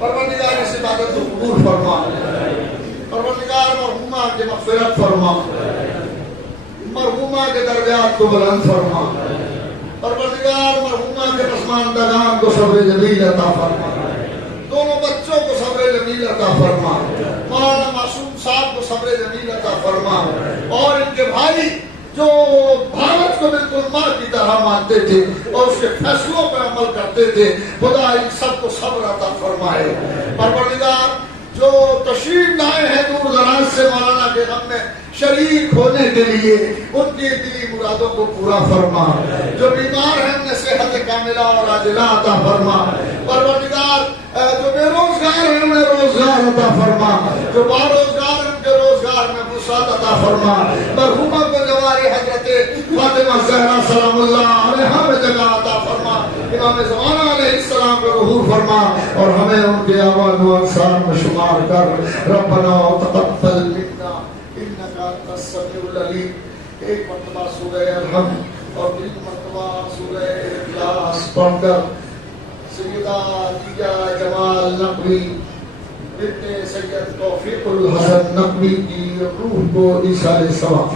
پروردگار اس عبادت کو قبول فرما، پروردگار مرحومہ کی مغفرت فرما، مرحومہ کے درجات کو بلند فرما، پروردگار مرحومہ کے پسماندگان کو صبر جمیل عطا فرما، دونوں بچوں کو صبر جمیل عطا فرما، مولانا معصوم صاحب کو صبر جمیل عطا فرما، اور ان کے بھائی جو بھارت کو بالکل ماں کی طرح مانتے تھے اور اس کے فیصلوں پہ عمل کرتے تھے. خدا ان سب کو صبر عطا فرمائے. پروردگار جو تشریف لائے ہیں دور دراز سے مولانا کے غم میں شریک ہونے کے لیے, ان کی دلی مرادوں کو پورا فرما. جو بیمار ہیں انہیں صحت کاملہ اور عاجلہ عطا فرما. پروردگار جو بے روزگار ہیں انہیں روزگار عطا فرما. جو باروزگار ہیں ان کے روزگار میں وسعت عطا فرما. مرحومہ کو جواری حضرت فاطمہ زہرا سلام اللہ علیہا میں جگہ عطا فرما. امام زمانہ علیہ السلام کو ظہور فرما اور ہمیں ان کے آباد و انصار میں شمار کر. ربنا تقبل منا انک انت السمیع العلیم. ایک مرتبہ سورہ الحمد اور تین مرتبہ سورہ اخلاص پڑھ کر سیدہ عطیہ جمال نقوی بنت سید توفیق الحسن نقوی کی روح کو ایصال ثواب